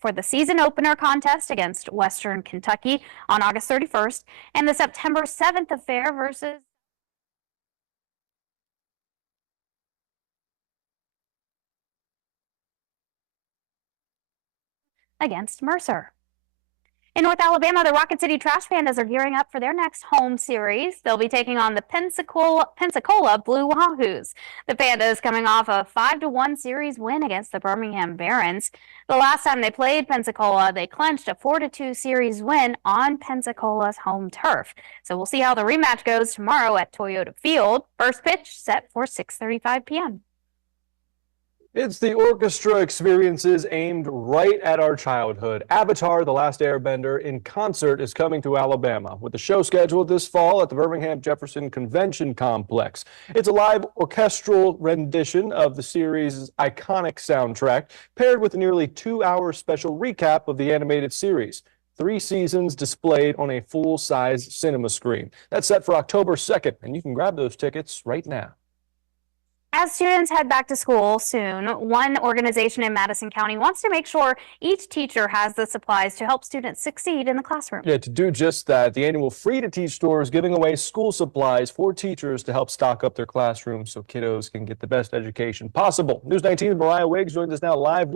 For the season opener contest against Western Kentucky on August 31st and the September 7th affair versus against Mercer. In North Alabama, the Rocket City Trash Pandas are gearing up for their next home series. They'll be taking on the Pensacola Blue Wahoos. The Pandas coming off a 5-1 series win against the Birmingham Barons. The last time they played Pensacola, they clinched a 4-2 series win on Pensacola's home turf. So we'll see how the rematch goes tomorrow at Toyota Field. First pitch set for 6:35 p.m. It's the orchestra experiences aimed right at our childhood. Avatar: The Last Airbender in concert is coming to Alabama, with the show scheduled this fall at the Birmingham Jefferson Convention Complex. It's a live orchestral rendition of the series' iconic soundtrack, paired with a nearly 2-hour special recap of the animated series. 3 seasons displayed on a full-size cinema screen. That's set for October 2nd, and you can grab those tickets right now. As students head back to school soon, one organization in Madison County wants to make sure each teacher has the supplies to help students succeed in the classroom. Yeah, to do just that, the annual Free to Teach store is giving away school supplies for teachers to help stock up their classrooms so kiddos can get the best education possible. News 19's Mariah Wiggs joins us now live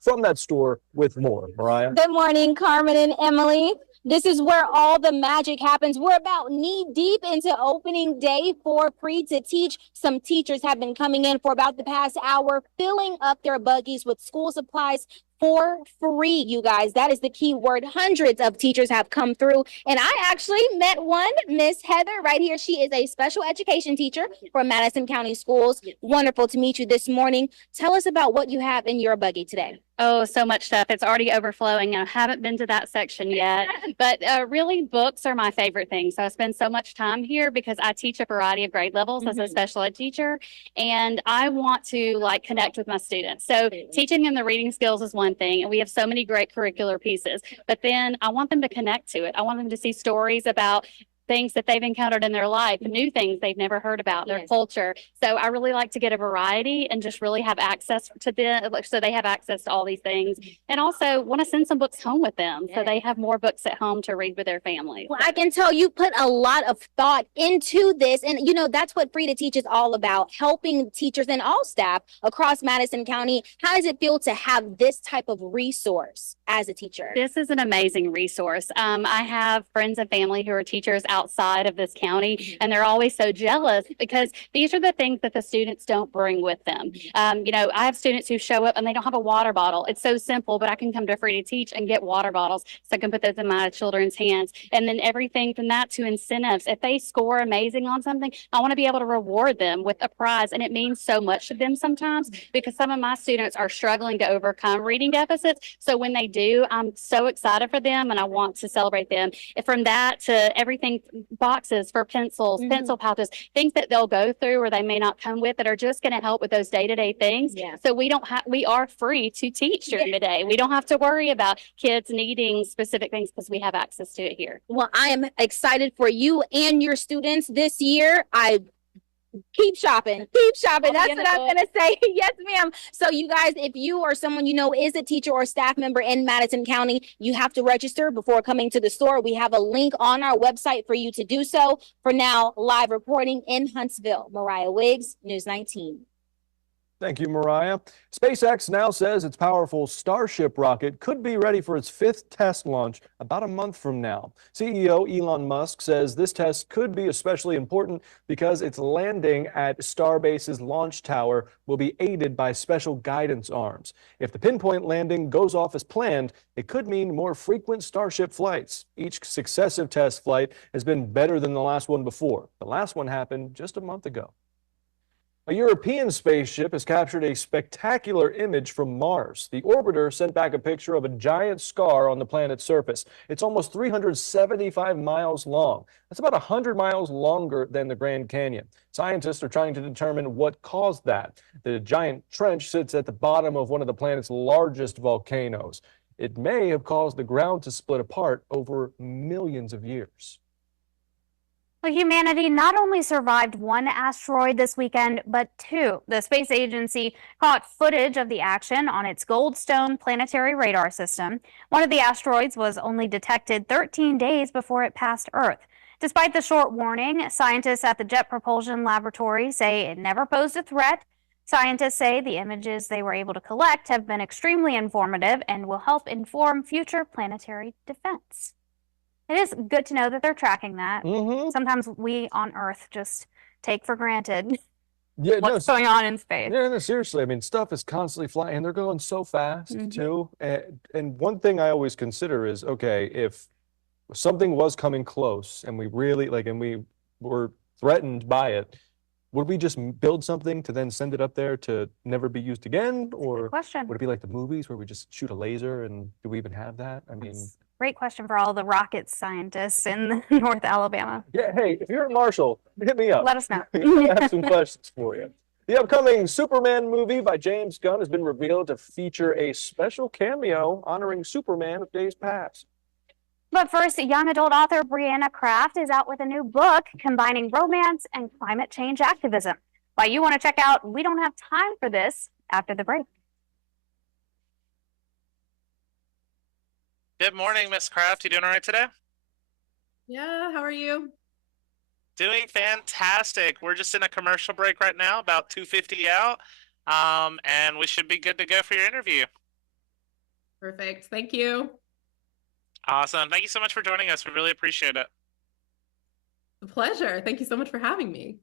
from that store with more. Mariah. Good morning, Carmen and Emily. This is where all the magic happens. We're about knee deep into opening day for Free to Teach. Some teachers have been coming in for about the past hour, filling up their buggies with school supplies for free, you guys. That is the key word. Hundreds of teachers have come through, and I actually met one, Miss Heather, right here. She is a special education teacher from Madison County Schools. Wonderful to meet you this morning. Tell us about what you have in your buggy today. Oh, so much stuff. It's already overflowing. I haven't been to that section yet, but really books are my favorite thing. So I spend so much time here because I teach a variety of grade levels as a special ed teacher, and I want to connect with my students. So teaching them the reading skills is one thing, and we have so many great curricular pieces, but then I want them to connect to it. I want them to see stories about things that they've encountered in their life, new things they've never heard about, their culture. So I really like to get a variety and just really have access to them, so they have access to all these things. And also want to send some books home with them so they have more books at home to read with their families. Well, I can tell you put a lot of thought into this, and that's what Free to Teach is all about, helping teachers and all staff across Madison County. How does it feel to have this type of resource as a teacher? This is an amazing resource. I have friends and family who are teachers outside of this county, and they're always so jealous because these are the things that the students don't bring with them. I have students who show up and they don't have a water bottle. It's so simple, but I can come to Free to Teach and get water bottles so I can put those in my children's hands. And then everything from that to incentives. If they score amazing on something, I want to be able to reward them with a prize, and it means so much to them sometimes because some of my students are struggling to overcome reading deficits. So when they do, I'm so excited for them, and I want to celebrate them. And from that to everything, boxes for pencils, pencil pouches, things that they'll go through or they may not come with that are just going to help with those day-to-day things. So we are free to teach during the day. We don't have to worry about kids needing specific things because we have access to it here. Well, I am excited for you and your students this year. Keep shopping. That's what I'm going to say. Yes, ma'am. So you guys, if you or someone is a teacher or staff member in Madison County, you have to register before coming to the store. We have a link on our website for you to do so. For now, live reporting in Huntsville, Mariah Wiggs, News 19. Thank you, Mariah. SpaceX now says its powerful Starship rocket could be ready for its 5th test launch about a month from now. CEO Elon Musk says this test could be especially important because its landing at Starbase's launch tower will be aided by special guidance arms. If the pinpoint landing goes off as planned, it could mean more frequent Starship flights. Each successive test flight has been better than the last one before. The last one happened just a month ago. A European spaceship has captured a spectacular image from Mars. The orbiter sent back a picture of a giant scar on the planet's surface. It's almost 375 miles long. That's about 100 miles longer than the Grand Canyon. Scientists are trying to determine what caused that. The giant trench sits at the bottom of one of the planet's largest volcanoes. It may have caused the ground to split apart over millions of years. Well, humanity not only survived one asteroid this weekend, but 2. The space agency caught footage of the action on its Goldstone planetary radar system. One of the asteroids was only detected 13 days before it passed Earth. Despite the short warning, scientists at the Jet Propulsion Laboratory say it never posed a threat. Scientists say the images they were able to collect have been extremely informative and will help inform future planetary defense. It is good to know that they're tracking that. Sometimes we on Earth just take for granted what's going on in space. Yeah, no, seriously. I mean, stuff is constantly flying, and they're going so fast too. And one thing I always consider is, okay, if something was coming close and we really and we were threatened by it, would we just build something to then send it up there to never be used again? Or question. would it be like the movies where we just shoot a laser, and do we even have that? I mean, Great question for all the rocket scientists in North Alabama. yeah, hey, if you're in Marshall, hit me up. Let us know. I have some questions for you. The upcoming Superman movie by James Gunn has been revealed to feature a special cameo honoring Superman of days past. But first, young adult author Brianna Kraft is out with a new book combining romance and climate change activism. Why you want to check out We Don't Have Time for This after the break. Good morning, Miss Kraft. You doing all right today? Yeah, how are you? Doing fantastic. We're just in a commercial break right now, about 2:50 out, and we should be good to go for your interview. Perfect. Thank you. Awesome. Thank you so much for joining us. We really appreciate it. A pleasure. Thank you so much for having me.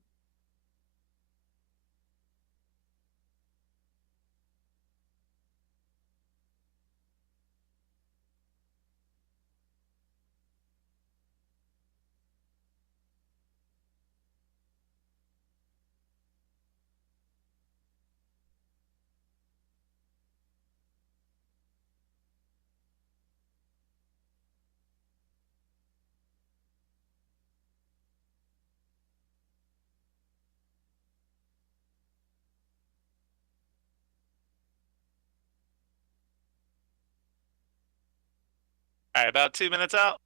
All right, about 2 minutes out.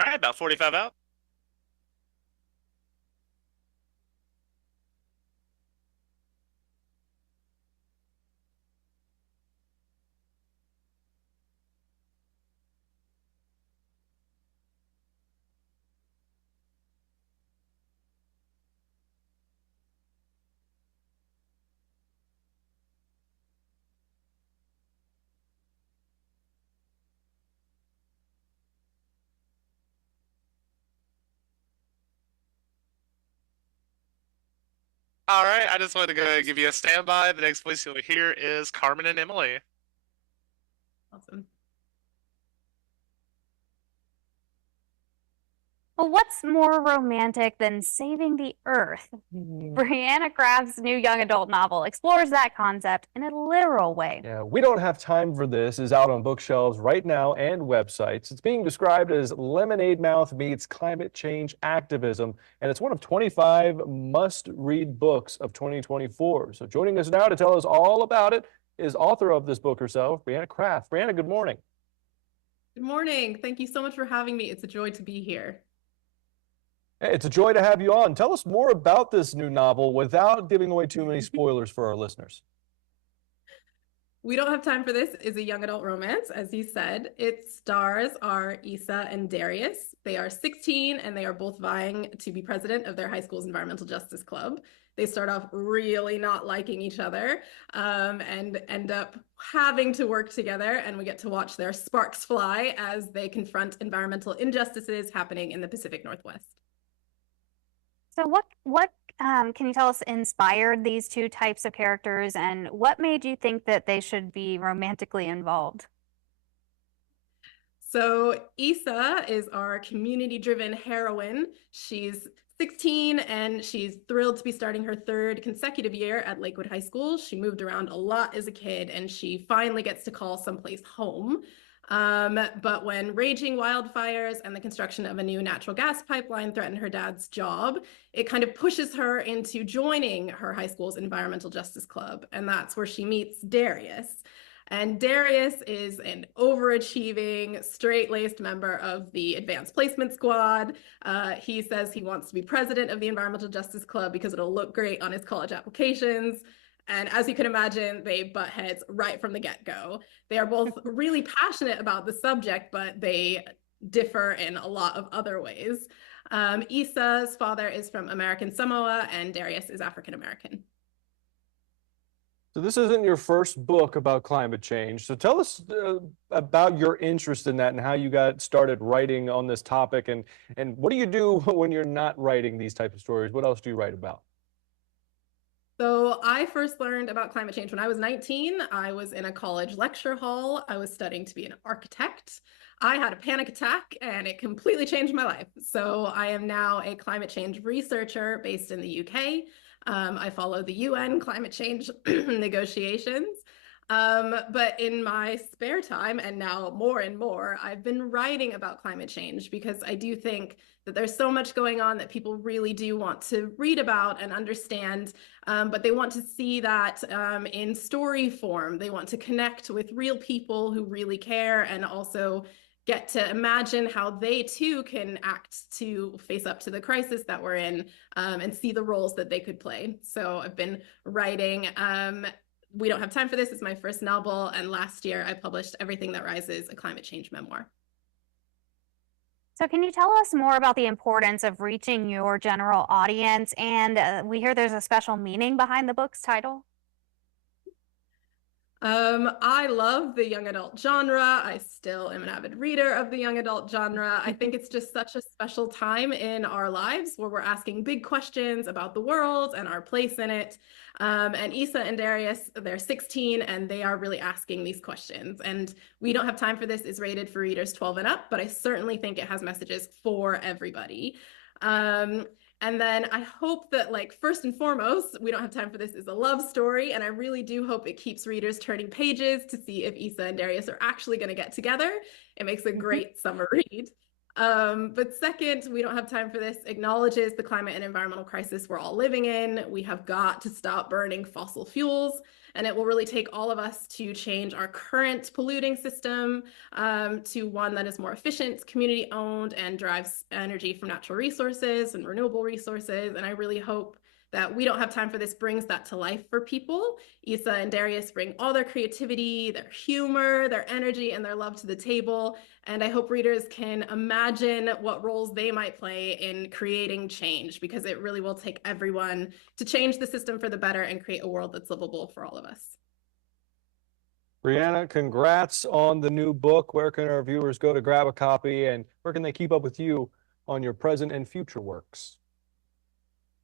All right, about 45 out. All right, I just wanted to go give you a standby. The next voice you'll hear is Carmen and Emily. Awesome. Well, what's more romantic than saving the Earth? Brianna Kraft's new young adult novel explores that concept in a literal way. Yeah, We Don't Have Time for This is out on bookshelves right now and websites. It's being described as Lemonade Mouth meets climate change activism, and it's one of 25 must-read books of 2024. So joining us now to tell us all about it is author of this book herself, Brianna Kraft. Brianna, good morning. Good morning. Thank you so much for having me. It's a joy to be here. Hey, it's a joy to have you on. Tell us more about this new novel without giving away too many spoilers for our listeners. We Don't Have Time for This is a young adult romance, as you said. Its stars are Issa and Darius. They are 16 and they are both vying to be president of their high school's environmental justice club. they start off really not liking each other and end up having to work together. And we get to watch their sparks fly as they confront environmental injustices happening in the Pacific Northwest. So what can you tell us inspired these two types of characters, and what made you think that they should be romantically involved? So Issa is our community-driven heroine. She's 16 and she's thrilled to be starting her 3rd consecutive year at Lakewood High School. She moved around a lot as a kid and she finally gets to call someplace home. But when raging wildfires and the construction of a new natural gas pipeline threaten her dad's job, it kind of pushes her into joining her high school's environmental justice club. And that's where she meets Darius. And Darius is an overachieving, straight-laced member of the Advanced Placement Squad. He says he wants to be president of the Environmental Justice Club because it'll look great on his college applications. And as you can imagine, they butt heads right from the get-go. They are both really passionate about the subject, but they differ in a lot of other ways. Issa's father is from American Samoa and Darius is African American. So this isn't your first book about climate change. So tell us about your interest in that and how you got started writing on this topic, and what do you do when you're not writing these type of stories? What else do you write about? So I first learned about climate change when I was 19. I was in a college lecture hall. I was studying to be an architect. I had a panic attack and it completely changed my life. So I am now a climate change researcher based in the UK. I follow the UN climate change negotiations. But in my spare time, and now more and more, I've been writing about climate change because I do think that there's so much going on that people really do want to read about and understand, but they want to see that in story form. They want to connect with real people who really care and also get to imagine how they too can act to face up to the crisis that we're in and see the roles that they could play. So I've been writing. We Don't Have Time for This is my first novel, and last year I published Everything That Rises, a climate change memoir. So can you tell us more about the importance of reaching your general audience? And we hear there's a special meaning behind the book's title. I love the young adult genre. I still am an avid reader of the young adult genre. I think it's just such a special time in our lives where we're asking big questions about the world and our place in it. And Issa and Darius, they're 16 and they are really asking these questions. And We Don't Have Time for This is rated for readers 12 and up, but I certainly think it has messages for everybody. And then I hope that, like, first and foremost, We Don't Have Time for This is a love story. And I really do hope it keeps readers turning pages to see if Issa and Darius are actually going to get together. It makes a great summer read. But second, We Don't Have Time for This acknowledges the climate and environmental crisis we're all living in. We have got to stop burning fossil fuels. And it will really take all of us to change our current polluting system to one that is more efficient, community owned, and drives energy from natural resources and renewable resources. And I really hope that We Don't Have Time for This brings that to life for people. Issa and Darius bring all their creativity, their humor, their energy, and their love to the table. And I hope readers can imagine what roles they might play in creating change, because it really will take everyone to change the system for the better and create a world that's livable for all of us. Brianna, congrats on the new book. Where can our viewers go to grab a copy, and where can they keep up with you on your present and future works?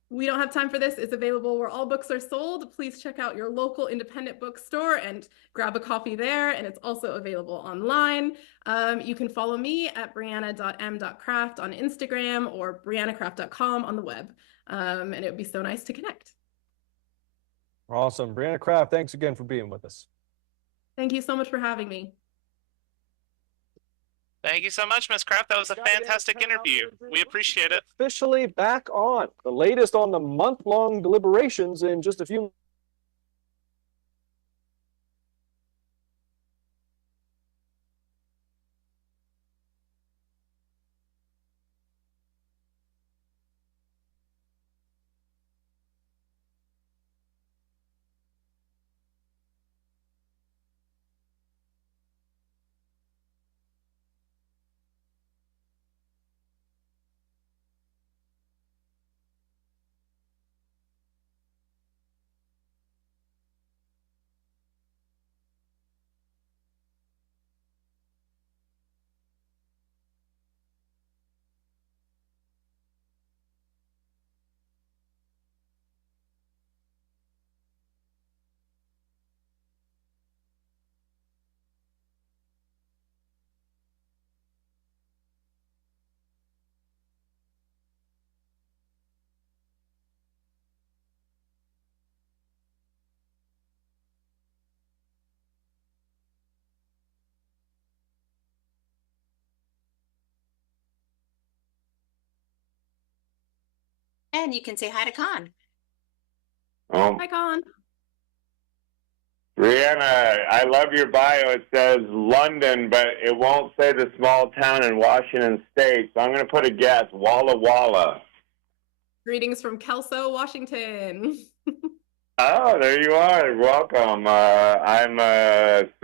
We Don't Have Time for This is available where all books are sold. Please check out your local independent bookstore and grab a copy there. And it's also available online. You can follow me at brianna.m.craft on Instagram or briannacraft.com on the web. And it would be so nice to connect. Awesome. Brianna Craft, thanks again for being with us. Thank you so much for having me. Thank you so much, Ms. Kraft. That was a fantastic interview. We appreciate it. Officially back on. The latest on the month-long deliberations in just a few And you can say hi to Con. Oh, Hi, Con. Brianna, I love your bio. It says London, but it won't say the small town in Washington State. So I'm going to put a guess. Walla Walla. Greetings from Kelso, Washington. Oh, there you are. Welcome. I'm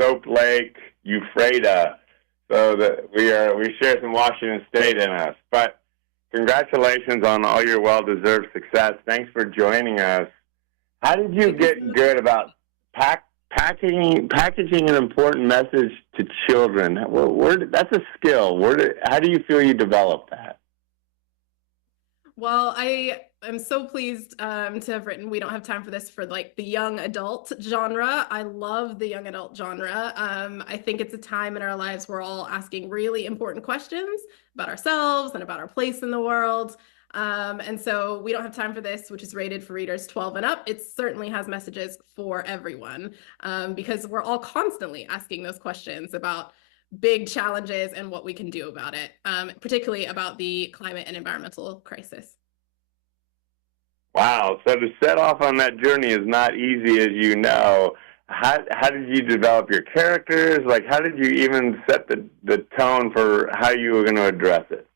Soap Lake, Ephrata. So that we share some Washington State in us. But congratulations on all your well-deserved success. Thanks for joining us. How did you get good about packaging an important message to children? That's a skill. How do you feel you developed that? Well, I am so pleased to have written We Don't Have Time for This for like the young adult genre. I love the young adult genre. I think it's a time in our lives we're all asking really important questions about ourselves and about our place in the world. And so We Don't Have Time for This, which is rated for readers 12 and up, it certainly has messages for everyone because we're all constantly asking those questions about big challenges and what we can do about it, particularly about the climate and environmental crisis. Wow. So to set off on that journey is not easy, as you know. How did you develop your characters? Like, how did you even set the tone for how you were going to address it?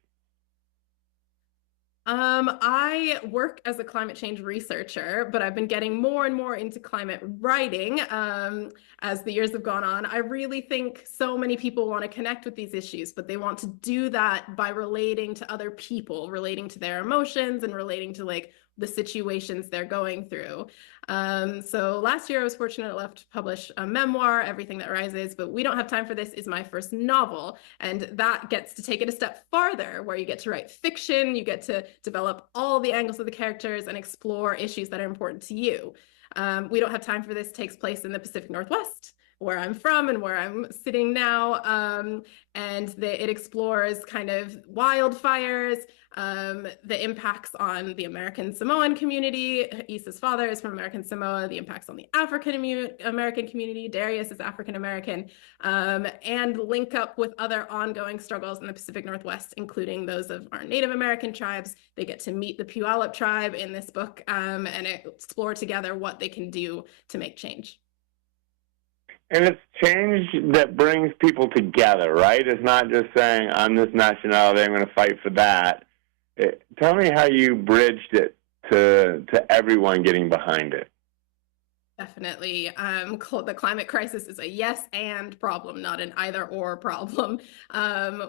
I work as a climate change researcher, but I've been getting more and more into climate writing as the years have gone on. I really think so many people want to connect with these issues, but they want to do that by relating to other people, relating to their emotions and relating to like the situations they're going through. So last year I was fortunate enough to publish a memoir, Everything That Rises, but We Don't Have Time for This is my first novel. And that gets to take it a step farther, where you get to write fiction, you get to develop all the angles of the characters and explore issues that are important to you. We Don't Have Time for This takes place in the Pacific Northwest, where I'm from and where I'm sitting now. And it explores kind of wildfires, the impacts on the American Samoan community. Issa's father is from American Samoa, the impacts on the African American community. Darius is African American, and link up with other ongoing struggles in the Pacific Northwest, including those of our Native American tribes. They get to meet the Puyallup tribe in this book and explore together what they can do to make change. And it's change that brings people together, right? It's not just saying, I'm this nationality, I'm going to fight for that. Tell me how you bridged it to everyone getting behind it. Definitely. The climate crisis is a yes and problem, not an either or problem.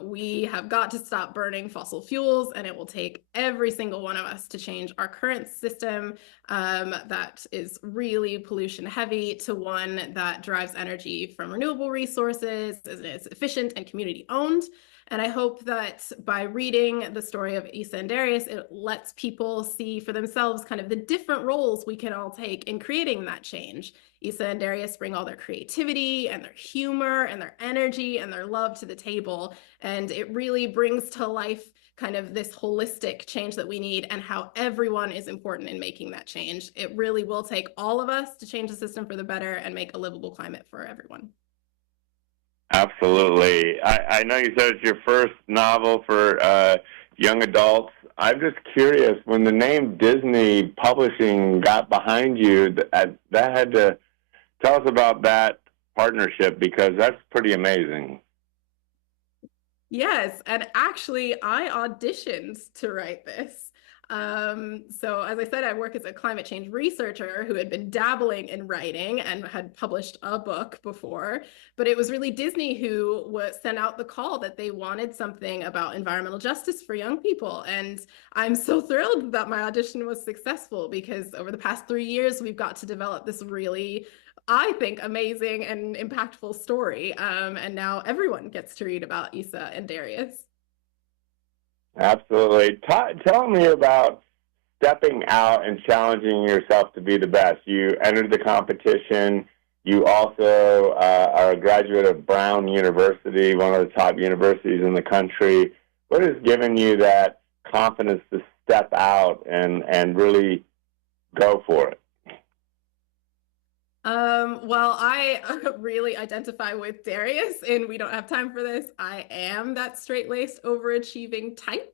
We have got to stop burning fossil fuels, and it will take every single one of us to change our current system that is really pollution heavy to one that drives energy from renewable resources, is efficient and community owned. And I hope that by reading the story of Issa and Darius, it lets people see for themselves kind of the different roles we can all take in creating that change. Issa and Darius bring all their creativity and their humor and their energy and their love to the table. And it really brings to life kind of this holistic change that we need and how everyone is important in making that change. It really will take all of us to change the system for the better and make a livable climate for everyone. Absolutely. I know you said it's your first novel for young adults. I'm just curious, when the name Disney Publishing got behind you, that had to tell us about that partnership, because that's pretty amazing. Yes, and actually I auditioned to write this. So as I said, I work as a climate change researcher who had been dabbling in writing and had published a book before, but it was really Disney who sent out the call that they wanted something about environmental justice for young people. And I'm so thrilled that my audition was successful, because over the past 3 years, we've got to develop this really, I think, amazing and impactful story. And now everyone gets to read about Issa and Darius. Absolutely. Tell me about stepping out and challenging yourself to be the best. You entered the competition. You also are a graduate of Brown University, one of the top universities in the country. What has given you that confidence to step out and really go for it? Well, I really identify with Darius, and We Don't Have Time for This. I am that straight-laced, overachieving type.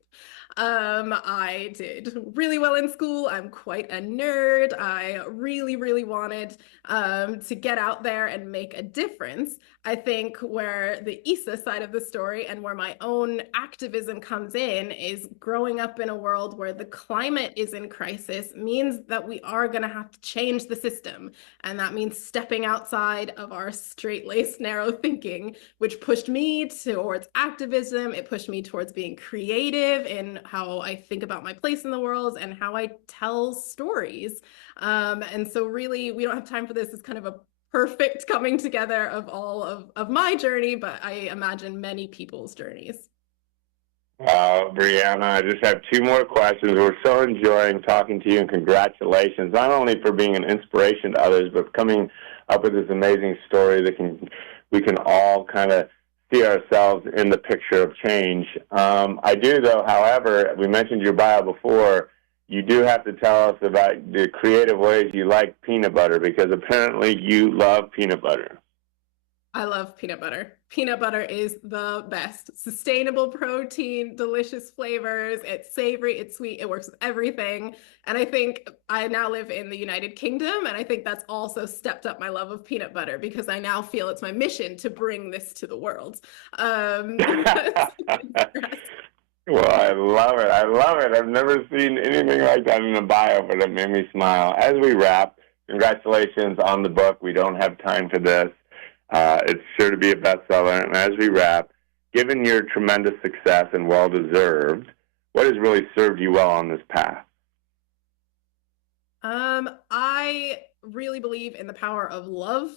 I did really well in school. I'm quite a nerd. I really, really wanted to get out there and make a difference. I think where the Issa side of the story and where my own activism comes in is growing up in a world where the climate is in crisis means that we are going to have to change the system. And that means stepping outside of our straight-laced, narrow thinking, which pushed me towards activism. It pushed me towards being creative in how I think about my place in the world and how I tell stories. And so really, we don't have time for this. It's kind of a perfect coming together of all of my journey, but I imagine many people's journeys. Brianna, I just have two more questions. We're so enjoying talking to you, and congratulations, not only for being an inspiration to others, but coming up with this amazing story that we can all kind of see ourselves in the picture of change. I do, though, however, we mentioned your bio before. You do have to tell us about the creative ways you like peanut butter, because apparently you love peanut butter. I love peanut butter. Peanut butter is the best. Sustainable protein, delicious flavors. It's savory, it's sweet, it works with everything. And I think I now live in the United Kingdom, and I think that's also stepped up my love of peanut butter, because I now feel it's my mission to bring this to the world. Well, I love it. I love it. I've never seen anything like that in a bio, but it made me smile. As we wrap, congratulations on the book. We don't have time for this. It's sure to be a bestseller. And as we wrap, given your tremendous success and well-deserved, what has really served you well on this path? I really believe in the power of love.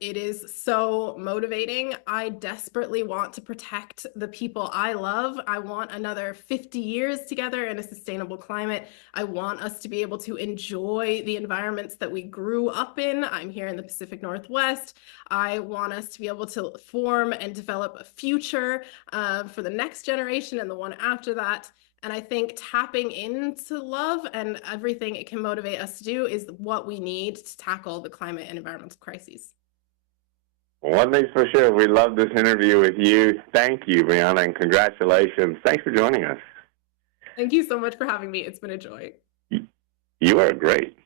It is so motivating. I desperately want to protect the people I love. I want another 50 years together in a sustainable climate. I want us to be able to enjoy the environments that we grew up in. I'm here in the Pacific Northwest. I want us to be able to form and develop a future for the next generation and the one after that. And I think tapping into love and everything it can motivate us to do is what we need to tackle the climate and environmental crises. One thing's for sure, we love this interview with you. Thank you, Brianna, and congratulations. Thanks for joining us. Thank you so much for having me. It's been a joy. You are great.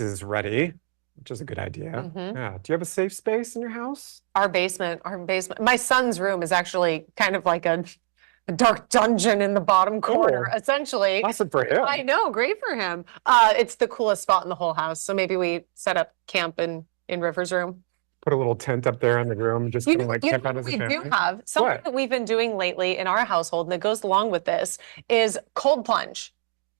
is ready, which is a good idea. Mhm. Yeah. Do you have a safe space in your house? Our basement, my son's room is actually kind of like a dark dungeon in the bottom corner, Oh, essentially. awesome for him. I know, great for him. It's the coolest spot in the whole house. So maybe we set up camp in River's room. Put a little tent up there in the room, just You kind of know, like you camp know out what as a we do family. have, something What? that we've been doing lately in our household, and that goes along with this, is cold plunge.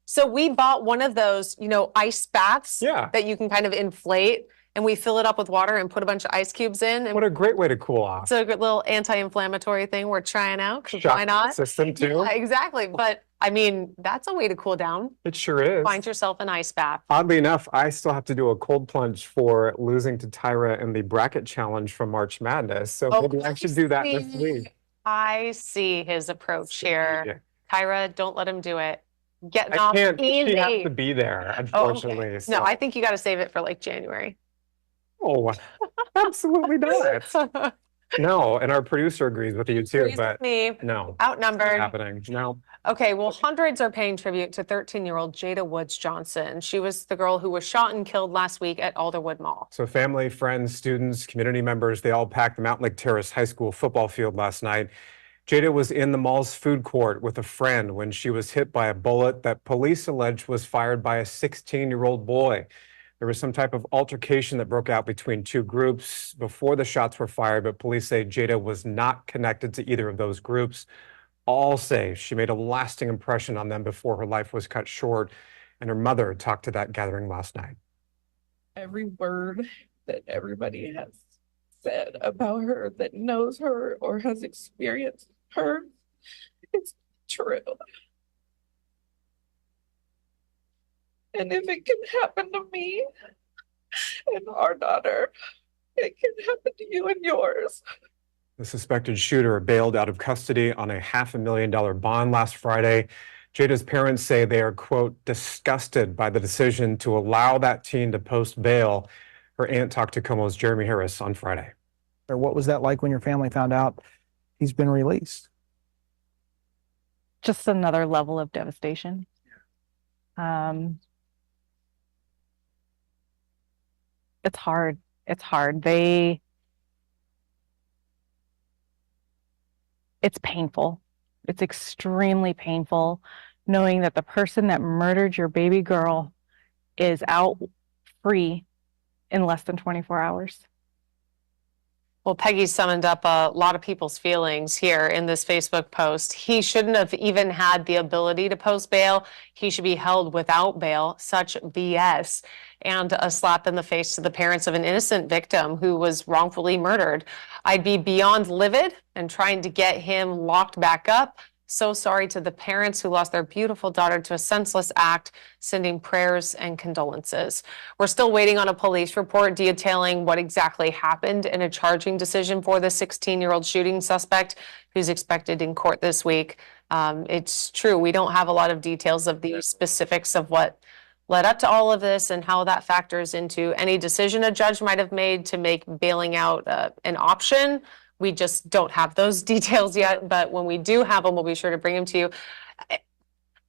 So we bought one of those, ice baths that you can kind of inflate, and we fill it up with water and put a bunch of ice cubes in. And What a great way to cool off. it's a good little anti-inflammatory thing we're trying out, 'cause Shock why not? system too. Yeah, exactly. But I mean, that's a way to cool down. It sure is. Find yourself an ice bath. Oddly enough, I still have to do a cold plunge for losing to Tyra in the bracket challenge from March Madness. So Oh, maybe I should do that this see. week. I see his approach here. Yeah. Tyra, don't let him do it. Getting I off can't. She has easy. to be there, Oh, okay. unfortunately. No, so- I think you got to save it for like January. Oh, absolutely not. No, and our producer agrees with you too, Agrees with but me. no, Outnumbered. happening. No. Okay, well, hundreds are paying tribute to 13-year-old Jada Woods Johnson. She was the girl who was shot and killed last week at Alderwood Mall. So family, friends, students, community members, they all packed the Mountain Lake Terrace High School football field last night. Jada was in the mall's food court with a friend when she was hit by a bullet that police allege was fired by a 16-year-old boy. There was some type of altercation that broke out between two groups before the shots were fired, but police say Jada was not connected to either of those groups. All say she made a lasting impression on them before her life was cut short, and her mother talked to that gathering last night. Every word that everybody has said about her that knows her or has experienced her, it's true. And if it can happen to me and our daughter, it can happen to you and yours. The suspected shooter bailed out of custody on a $500,000 bond last Friday. Jada's parents say they are, quote, disgusted by the decision to allow that teen to post bail. Her aunt talked to KOMO's Jeremy Harris on Friday. Or what was that like when your family found out he's been released? Just another level of devastation. It's hard. It's hard. It's painful. It's extremely painful knowing that the person that murdered your baby girl is out free in less than 24 hours. Well, Peggy summoned up a lot of people's feelings here in this Facebook post. He shouldn't have even had the ability to post bail. He should be held without bail. Such BS. And a slap in the face to the parents of an innocent victim who was wrongfully murdered. I'd be beyond livid and trying to get him locked back up. So sorry to the parents who lost their beautiful daughter to a senseless act, sending prayers and condolences. We're still waiting on a police report detailing what exactly happened and a charging decision for the 16-year-old shooting suspect who's expected in court this week. It's true, we don't have a lot of details of the specifics of what led up to all of this and how that factors into any decision a judge might have made to make bailing out an option. We just don't have those details yet, but when we do have them, we'll be sure to bring them to you.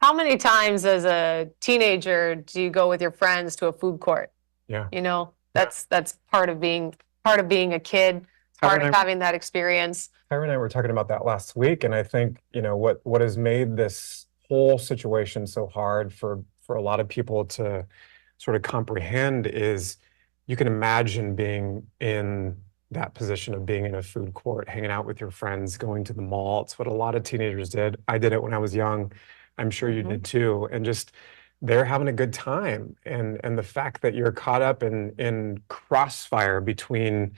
How many times as a teenager do you go with your friends to a food court? Yeah. You know, that's part of being a kid, part of having that experience. Tyra and I were talking about that last week, and I think, what has made this whole situation so hard for a lot of people to sort of comprehend is you can imagine being in that position of being in a food court, hanging out with your friends, going to the mall. It's what a lot of teenagers did. I did it when I was young. I'm sure you did too. And just they're having a good time. And the fact that you're caught up in crossfire between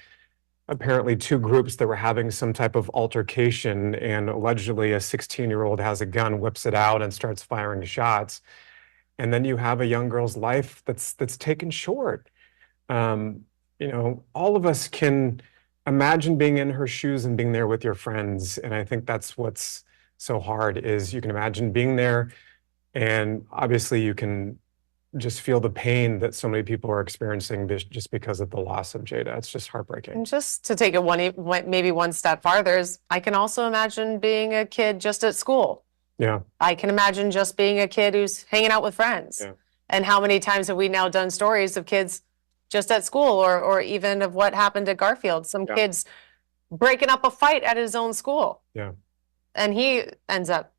apparently two groups that were having some type of altercation, and allegedly a 16-year-old has a gun, whips it out and starts firing shots. And then you have a young girl's life that's taken short. All of us can imagine being in her shoes and being there with your friends. And I think that's what's so hard is you can imagine being there, and obviously you can just feel the pain that so many people are experiencing just because of the loss of Jada. It's just heartbreaking. And just to take it maybe one step farther, is I can also imagine being a kid just at school. Yeah. I can imagine just being a kid who's hanging out with friends. Yeah. And how many times have we now done stories of kids just at school or even of what happened at Garfield? Some kids breaking up a fight at his own school. Yeah. And he ends up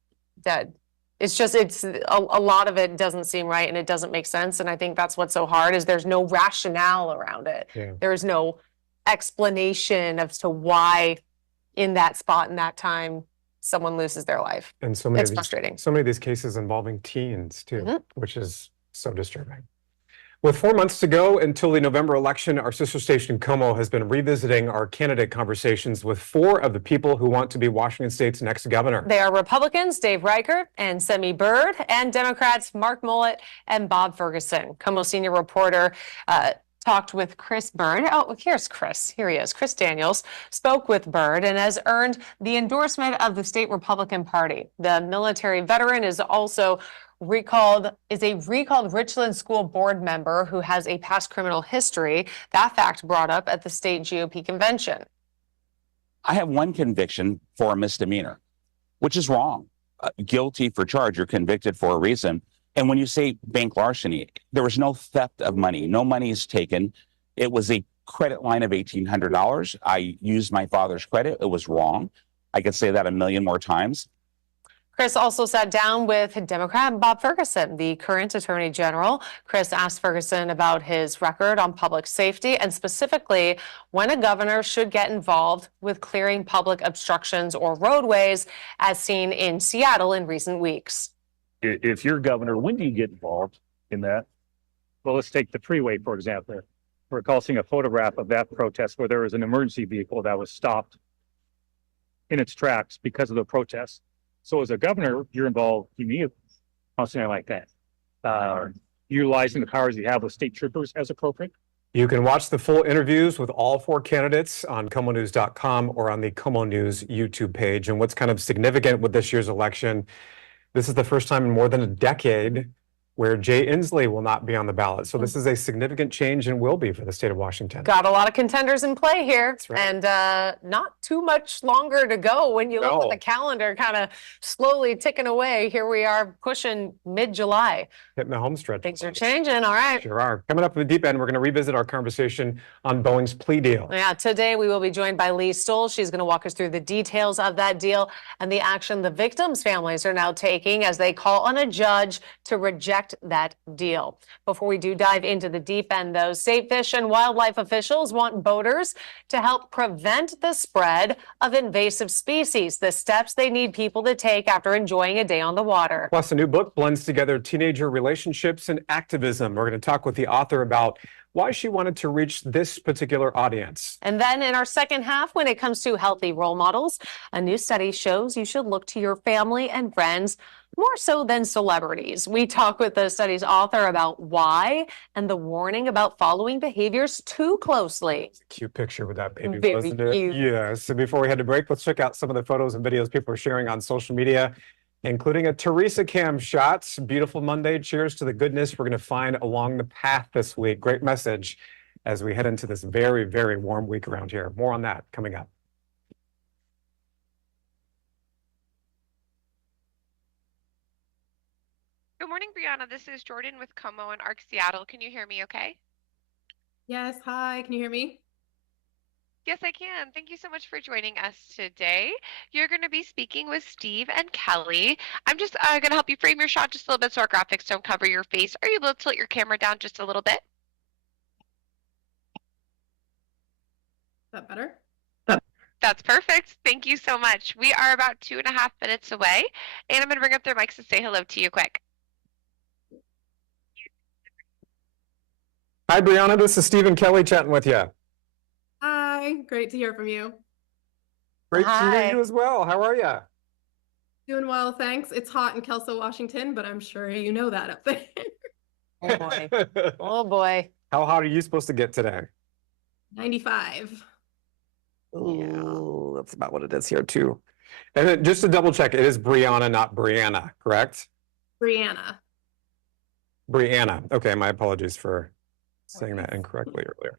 dead. It's a lot of it doesn't seem right and it doesn't make sense. And I think that's what's so hard is there's no rationale around it. Yeah. There's no explanation as to why in that spot in that time someone loses their life. And so many It's of these, frustrating. so many of these cases involving teens too, Mhm. which is so disturbing. With 4 months to go until the November election, our sister station KOMO has been revisiting our candidate conversations with 4 of the people who want to be Washington State's next governor. They are Republicans Dave Reichert and Semi Bird, and Democrats Mark Mullet and Bob Ferguson. KOMO senior reporter talked with Chris Bird. Oh, here's Chris. Here he is. Chris Daniels spoke with Bird and has earned the endorsement of the state Republican Party. The military veteran is also a recalled Richland School Board member who has a past criminal history. That fact brought up at the state GOP convention. I have one conviction for a misdemeanor, which is wrong. Guilty for charge, you're convicted for a reason. And when you say bank larceny, there was no theft of money. No money is taken. It was a credit line of $1,800. I used my father's credit. It was wrong. I could say that a million more times. Chris also sat down with Democrat Bob Ferguson, the current Attorney General. Chris asked Ferguson about his record on public safety and specifically when a governor should get involved with clearing public obstructions or roadways, as seen in Seattle in recent weeks. If you're governor, when do you get involved in that? Well, let's take the freeway, for example. We're seeing a photograph of that protest where there was an emergency vehicle that was stopped in its tracks because of the protest. So as a governor, you're involved immediately on something like that. Utilizing the powers you have with state troopers as appropriate. You can watch the full interviews with all 4 candidates on KOMOnews.com or on the KOMO News YouTube page. And what's kind of significant with this year's election, this is the first time in more than a decade where Jay Inslee will not be on the ballot. So this is a significant change and will be for the state of Washington. Got a lot of contenders in play here. That's right. And not too much longer to go when you look at the calendar kind of slowly ticking away. Here we are pushing mid-July. Hitting the home stretch. Things are changing. All right. Sure are. Coming up in the deep end, we're going to revisit our conversation on Boeing's plea deal. Yeah, today we will be joined by Lee Stoll. She's going to walk us through the details of that deal and the action the victims' families are now taking as they call on a judge to reject that deal. Before we do dive into the deep end, though, state fish and wildlife officials want boaters to help prevent the spread of invasive species, the steps they need people to take after enjoying a day on the water. Plus, a new book blends together teenager relationships and activism. We're going to talk with the author about why she wanted to reach this particular audience. And then in our second half, when it comes to healthy role models, a new study shows you should look to your family and friends more so than celebrities. We talk with the study's author about why and the warning about following behaviors too closely. Cute picture with that baby, Very wasn't it? cute. Yeah. So before we head to break, let's check out some of the photos and videos people are sharing on social media, including a Teresa Cam shot. Beautiful Monday. Cheers to the goodness we're going to find along the path this week. Great message as we head into this very, very warm week around here. More on that coming up. Good morning, Brianna. This is Jordan with KOMO and ARC Seattle. Can you hear me okay? Yes, hi. Can you hear me? Yes, I can. Thank you so much for joining us today. You're going to be speaking with Steve and Kelly. I'm just going to help you frame your shot just a little bit so our graphics don't cover your face. Are you able to tilt your camera down just a little bit? Is that better? That's perfect. Thank you so much. We are about 2.5 minutes away, and I'm going to bring up their mics to say hello to you quick. Hi, Brianna. This is Steve and Kelly chatting with you. Hi, great to hear from you. Great to Hi. hear you as well. How are you? Doing well, thanks. It's hot in Kelso, Washington, but I'm sure you know that up there. Oh boy. Oh boy. How hot are you supposed to get today? 95. Ooh, that's about what it is here too. And then just to double check, it is Brianna, not Brianna, correct? Brianna. Brianna. Okay, my apologies for saying that incorrectly earlier.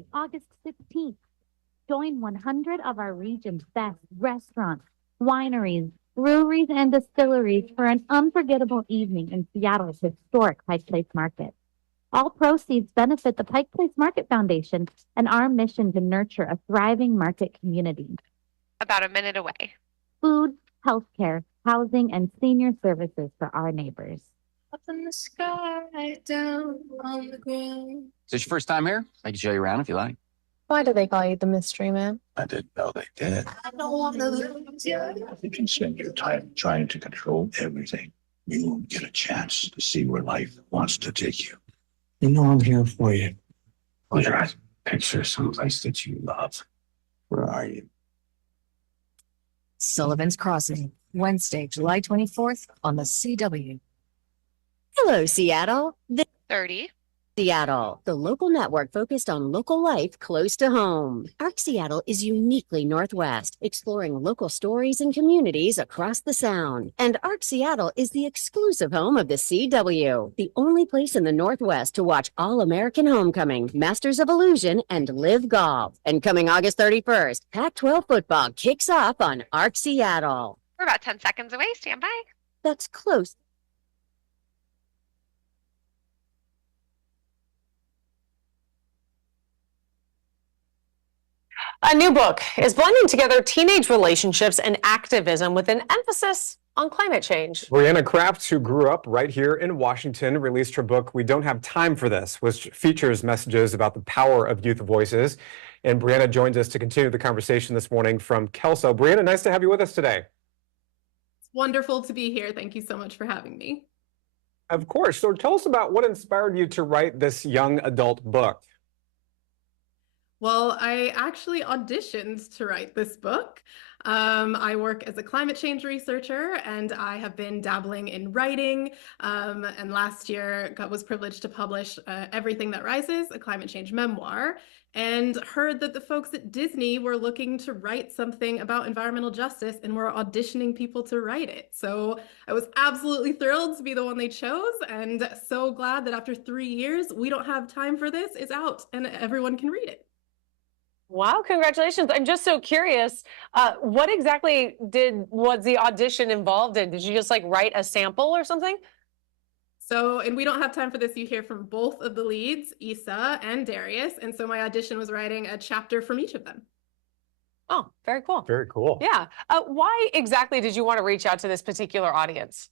Saturday, August 16th. Join 100 of our region's best restaurants, wineries, breweries, and distilleries for an unforgettable evening in Seattle's historic Pike Place Market. All proceeds benefit the Pike Place Market Foundation and our mission to nurture a thriving market community. About a minute away. Food, healthcare, housing, and senior services for our neighbors. Up in the sky, down on the ground. Is this your first time here? I can show you around if you like. Why do they call you the mystery man? I didn't know they did. I don't want to lose you. If you can spend your time trying to control everything, you won't get a chance to see where life wants to take you. You know I'm here for you. Close your eyes. Picture someplace that you love. Where are you? Sullivan's Crossing, Wednesday, July 24th on the CW. Hello, Seattle. 30. Seattle, the local network focused on local life close to home. ARC Seattle is uniquely Northwest, exploring local stories and communities across the Sound. And ARC Seattle is the exclusive home of the CW, the only place in the Northwest to watch All-American Homecoming, Masters of Illusion, and Live Golf. And coming August 31st, Pac-12 football kicks off on ARC Seattle. We're about 10 seconds away. Stand by. That's close. A new book is blending together teenage relationships and activism with an emphasis on climate change. Brianna Kraft, who grew up right here in Washington, released her book, We Don't Have Time for This, which features messages about the power of youth voices. And Brianna joins us to continue the conversation this morning from Kelso. Brianna, nice to have you with us today. It's wonderful to be here. Thank you so much for having me. Of course. So tell us about what inspired you to write this young adult book. Well, I actually auditioned to write this book. I work as a climate change researcher, and I have been dabbling in writing. And last year, was privileged to publish Everything That Rises, a climate change memoir, and heard that the folks at Disney were looking to write something about environmental justice and were auditioning people to write it. So I was absolutely thrilled to be the one they chose, and so glad that after 3 years, We Don't Have Time for This is out and everyone can read it. Wow, congratulations. I'm just so curious, what exactly was the audition involved in? Did you just like write a sample or something? So, and We Don't Have Time for This, you hear from both of the leads, Issa and Darius. And so my audition was writing a chapter from each of them. Oh, very cool. Very cool. Yeah. Why exactly did you want to reach out to this particular audience?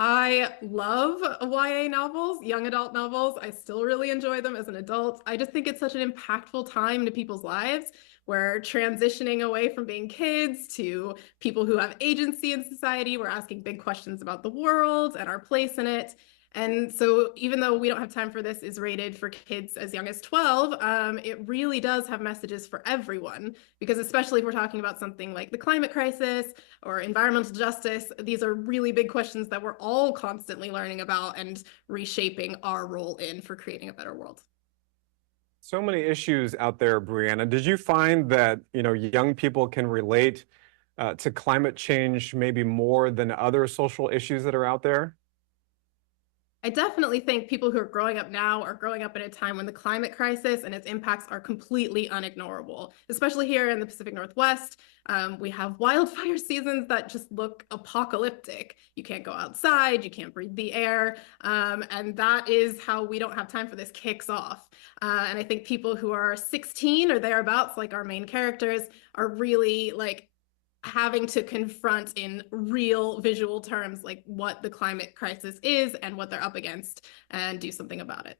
I love YA novels, young adult novels. I still really enjoy them as an adult. I just think it's such an impactful time to people's lives. We're transitioning away from being kids to people who have agency in society. We're asking big questions about the world and our place in it. And so even though We Don't Have Time for This is rated for kids as young as 12, it really does have messages for everyone, because especially if we're talking about something like the climate crisis or environmental justice, these are really big questions that we're all constantly learning about and reshaping our role in for creating a better world. So many issues out there, Brianna. Did you find that, young people can relate to climate change maybe more than other social issues that are out there? I definitely think people who are growing up now are growing up in a time when the climate crisis and its impacts are completely unignorable, especially here in the Pacific Northwest. We have wildfire seasons that just look apocalyptic. You can't go outside, you can't breathe the air, and that is how We Don't Have Time for This kicks off. And I think people who are 16 or thereabouts, like our main characters, are really having to confront in real visual terms like what the climate crisis is and what they're up against and do something about it.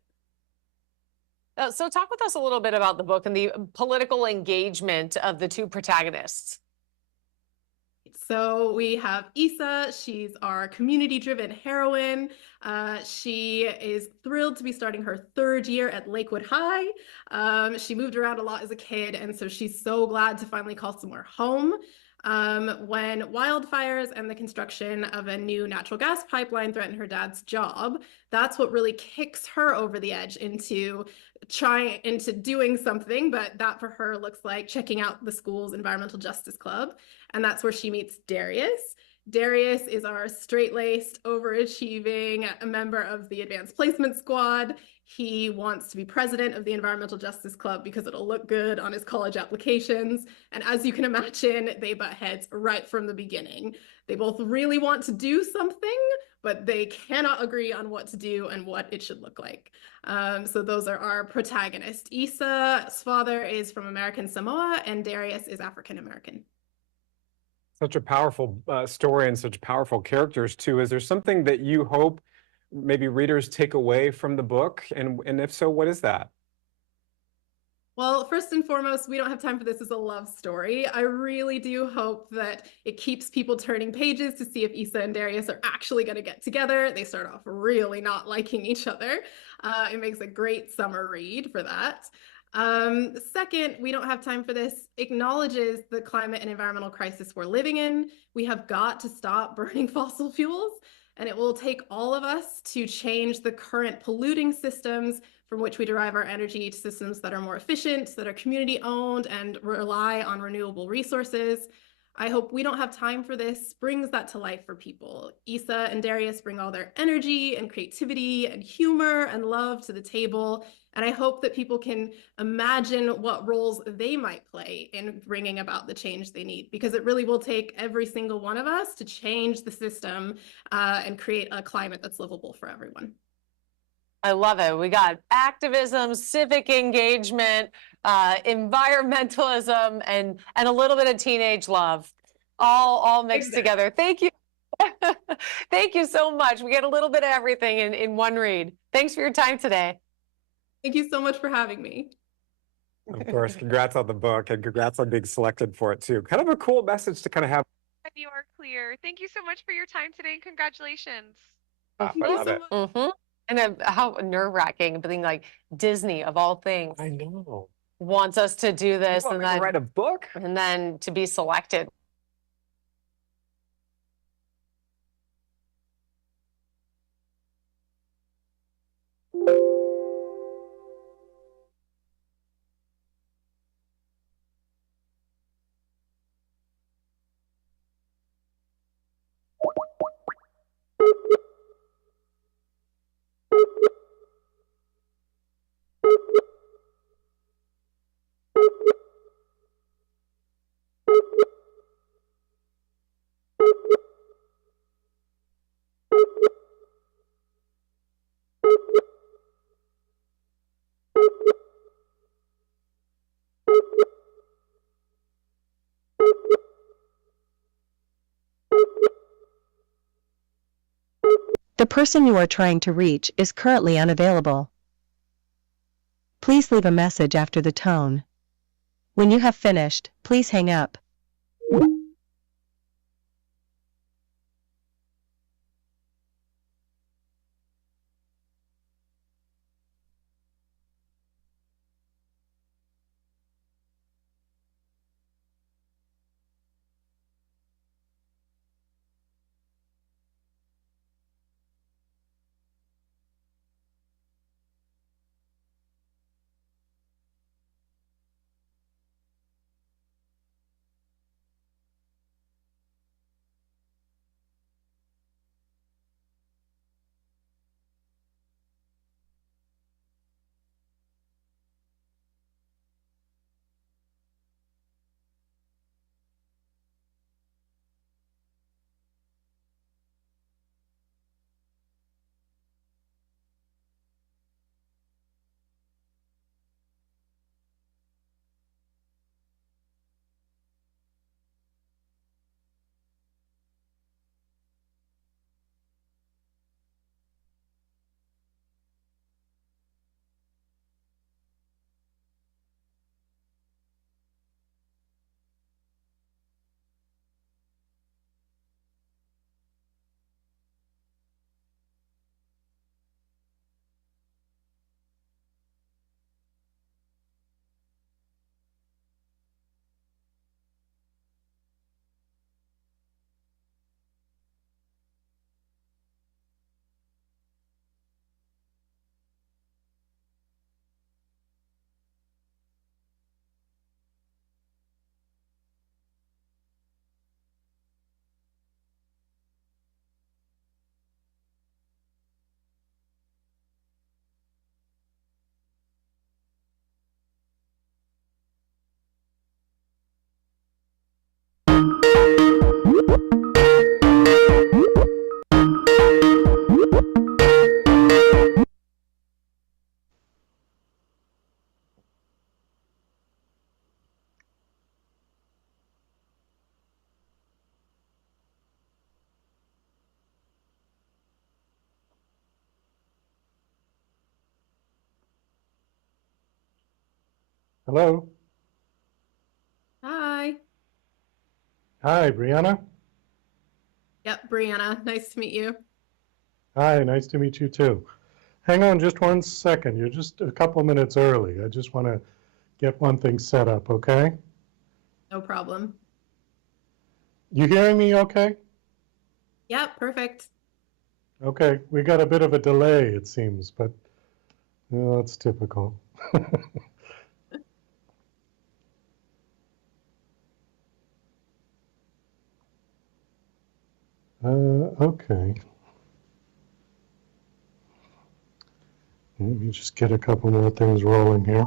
So talk with us a little bit about the book and the political engagement of the two protagonists. So we have Issa. She's our community-driven heroine. She is thrilled to be starting her 3rd year at Lakewood High. She moved around a lot as a kid, and so she's so glad to finally call somewhere home. When wildfires and the construction of a new natural gas pipeline threaten her dad's job, that's what really kicks her over the edge into doing something, but that for her looks like checking out the school's environmental justice club. And that's where she meets Darius. Darius is our straight-laced, overachieving member of the Advanced Placement Squad. He wants to be president of the Environmental Justice Club because it'll look good on his college applications. And as you can imagine, they butt heads right from the beginning. They both really want to do something, but they cannot agree on what to do and what it should look like. So those are our protagonists. Issa's father is from American Samoa, and Darius is African American. Such a powerful story and such powerful characters too. Is there something that you hope maybe readers take away from the book? And if so, what is that? Well, first and foremost, we don't have time for this as a love story. I really do hope that it keeps people turning pages to see if Issa and Darius are actually going to get together. They start off really not liking each other. It makes a great summer read for that. Second, we don't have time for this, acknowledges the climate and environmental crisis we're living in. We have got to stop burning fossil fuels, and it will take all of us to change the current polluting systems from which we derive our energy to systems that are more efficient, that are community owned and rely on renewable resources. I hope We Don't Have Time for This brings that to life for people. Issa and Darius bring all their energy and creativity and humor and love to the table. And I hope that people can imagine what roles they might play in bringing about the change they need, because it really will take every single one of us to change the system and create a climate that's livable for everyone. I love it. We got activism, civic engagement, environmentalism, and a little bit of teenage love, all mixed together. Thank you. Thank you so much. We get a little bit of everything in one read. Thanks for your time today. Thank you so much for having me. Of course, congrats on the book and congrats on being selected for it too. Kind of a cool message to kind of have. You are clear. Thank you so much for your time today and congratulations. I love it. And how nerve-wracking, being like Disney of all things. I know. Wants us to do this and then write a book and then to be selected. The person you are trying to reach is currently unavailable. Please leave a message after the tone. When you have finished, please hang up. Hello. Hi. Hi, Brianna. Yep, Brianna. Nice to meet you. Hi, nice to meet you too. Hang on just 1 second. You're just a couple minutes early. I just want to get one thing set up, okay? No problem. You hearing me okay? Yep, perfect. Okay, we got a bit of a delay, it seems, but that's typical. Okay. Let me just get a couple more things rolling here.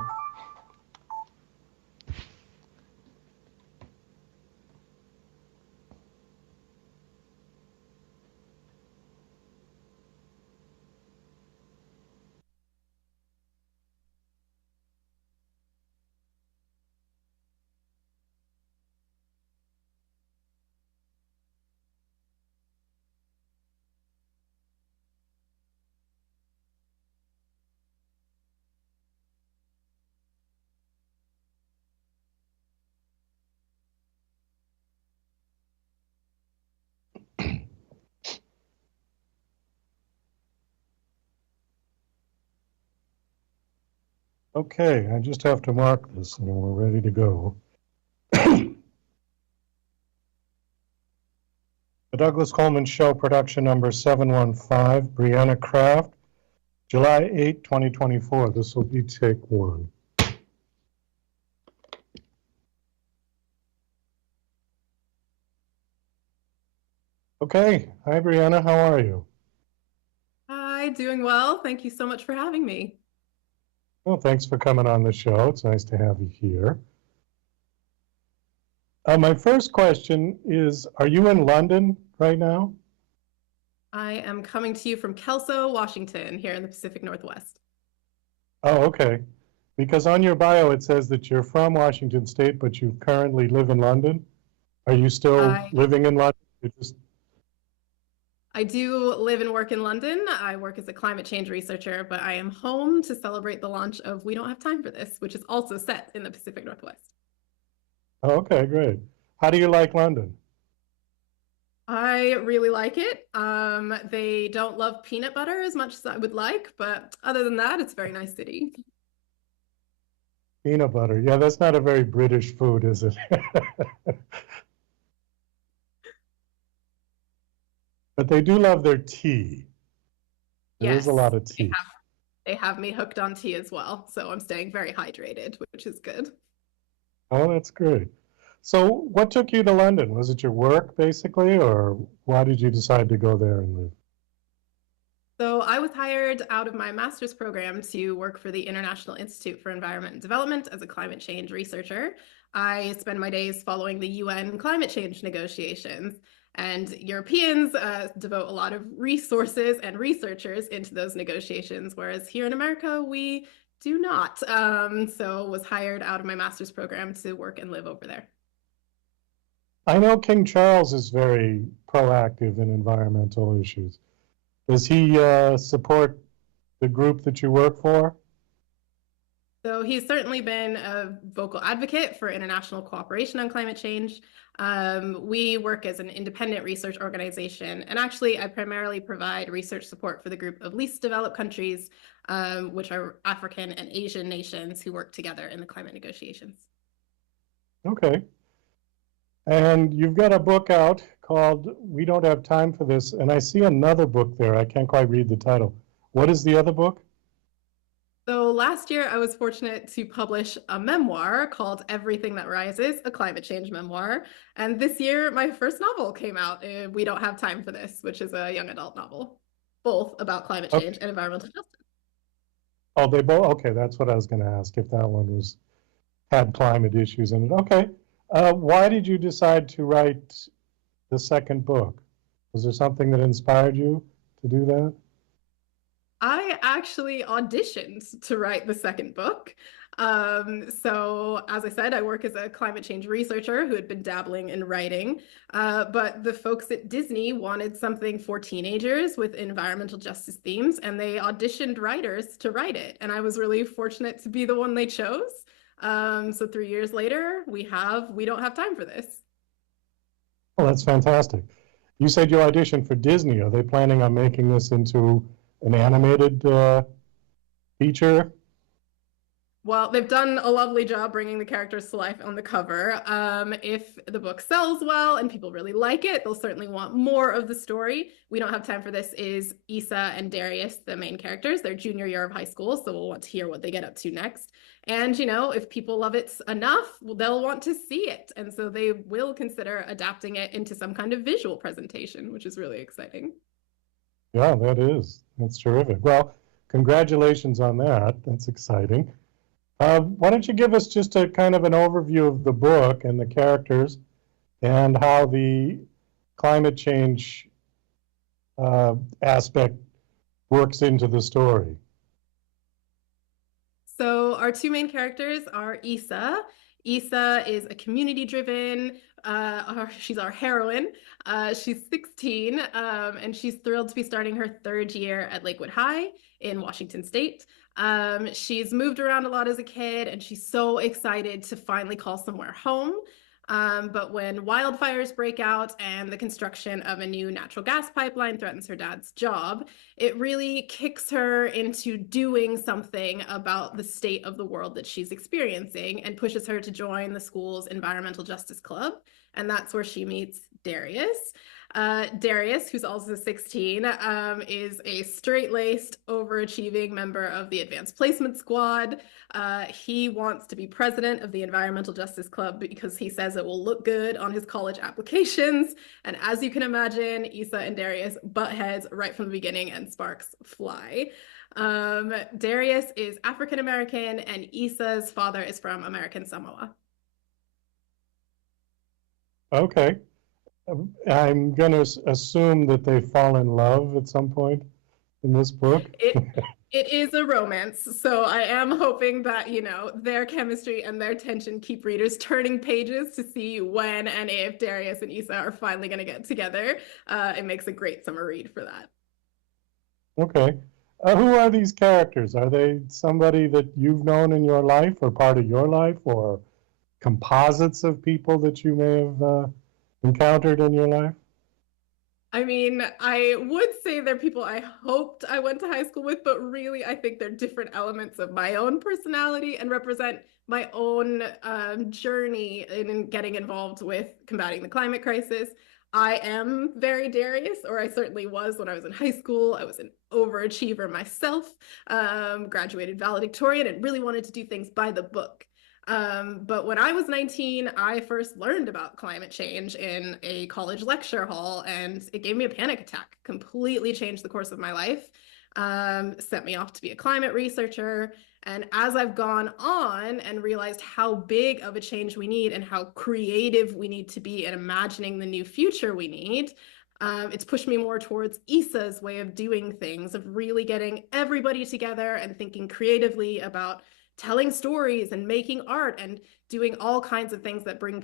Okay, I just have to mark this and we're ready to go. The Douglas Coleman Show, production number 715, Brianna Craft, July 8, 2024. This will be take one. Okay, hi Brianna, how are you? Hi, doing well. Thank you so much for having me. Well, thanks for coming on the show. It's nice to have you here. My first question is, are you in London right now? I am coming to you from Kelso, Washington, here in the Pacific Northwest. Oh, okay. Because on your bio it says that you're from Washington State, but you currently live in London. Are you still living in London? I do live and work in London. I work as a climate change researcher, but I am home to celebrate the launch of We Don't Have Time for This, which is also set in the Pacific Northwest. Oh, okay, great. How do you like London? I really like it. They don't love peanut butter as much as I would like, but other than that, it's a very nice city. Peanut butter. Yeah, that's not a very British food, is it? But they do love their tea. There is a lot of tea. They have me hooked on tea as well, so I'm staying very hydrated, which is good. Oh, that's great. So what took you to London? Was it your work, basically, or why did you decide to go there and live? So I was hired out of my master's program to work for the International Institute for Environment and Development as a climate change researcher. I spend my days following the UN climate change negotiations, and Europeans devote a lot of resources and researchers into those negotiations, whereas here in America, we do not. So was hired out of my master's program to work and live over there. I know King Charles is very proactive in environmental issues. Does he support the group that you work for? So he's certainly been a vocal advocate for international cooperation on climate change. We work as an independent research organization, and actually I primarily provide research support for the group of least developed countries, which are African and Asian nations who work together in the climate negotiations. Okay. And you've got a book out called We Don't Have Time for This, and I see another book there. I can't quite read the title. What is the other book? So last year, I was fortunate to publish a memoir called Everything That Rises, a climate change memoir. And this year, my first novel came out, We Don't Have Time for This, which is a young adult novel, both about climate change and environmental justice. Oh, they both, okay, that's what I was going to ask, if that one had climate issues in it. Okay. Why did you decide to write the second book? Was there something that inspired you to do that? I actually auditioned to write the second book. So as I said, I work as a climate change researcher who had been dabbling in writing, but the folks at Disney wanted something for teenagers with environmental justice themes, and they auditioned writers to write it. And I was really fortunate to be the one they chose. So 3 years later, we don't have time for this. Well, that's fantastic. You said you auditioned for Disney. Are they planning on making this into an animated feature? Well, they've done a lovely job bringing the characters to life on the cover. If the book sells well and people really like it, they'll certainly want more of the story. We Don't Have Time for This is Issa and Darius, the main characters, their junior year of high school, so we'll want to hear what they get up to next. And, you know, if people love it enough, they'll want to see it. And so they will consider adapting it into some kind of visual presentation, which is really exciting. Yeah, that is. That's terrific. Well, congratulations on that. That's exciting. Why don't you give us just a kind of an overview of the book and the characters and how the climate change aspect works into the story? So our two main characters are Issa. Issa is a community-driven, she's our heroine. She's 16, and she's thrilled to be starting her 3rd year at Lakewood High in Washington State. She's moved around a lot as a kid, and she's so excited to finally call somewhere home. But when wildfires break out and the construction of a new natural gas pipeline threatens her dad's job, it really kicks her into doing something about the state of the world that she's experiencing and pushes her to join the school's Environmental Justice Club. And that's where she meets Darius. Darius, who's also 16, is a straight-laced, overachieving member of the Advanced Placement Squad. He wants to be president of the Environmental Justice Club because he says it will look good on his college applications. And as you can imagine, Issa and Darius butt heads right from the beginning and sparks fly. Darius is African-American and Issa's father is from American Samoa. Okay. I'm going to assume that they fall in love at some point in this book. It is a romance, so I am hoping that, you know, their chemistry and their tension keep readers turning pages to see when and if Darius and Issa are finally going to get together. It makes a great summer read for that. Okay. Who are these characters? Are they somebody that you've known in your life or part of your life, or composites of people that you may have encountered in your life? I mean, I would say they're people I hoped I went to high school with, but really I think they're different elements of my own personality and represent my own journey in getting involved with combating the climate crisis. I am very Darius, or I certainly was when I was in high school. I was an overachiever myself, graduated valedictorian, and really wanted to do things by the book. But when I was 19, I first learned about climate change in a college lecture hall, and it gave me a panic attack, completely changed the course of my life, sent me off to be a climate researcher. And as I've gone on and realized how big of a change we need and how creative we need to be in imagining the new future we need, it's pushed me more towards Issa's way of doing things, of really getting everybody together and thinking creatively about telling stories and making art and doing all kinds of things that bring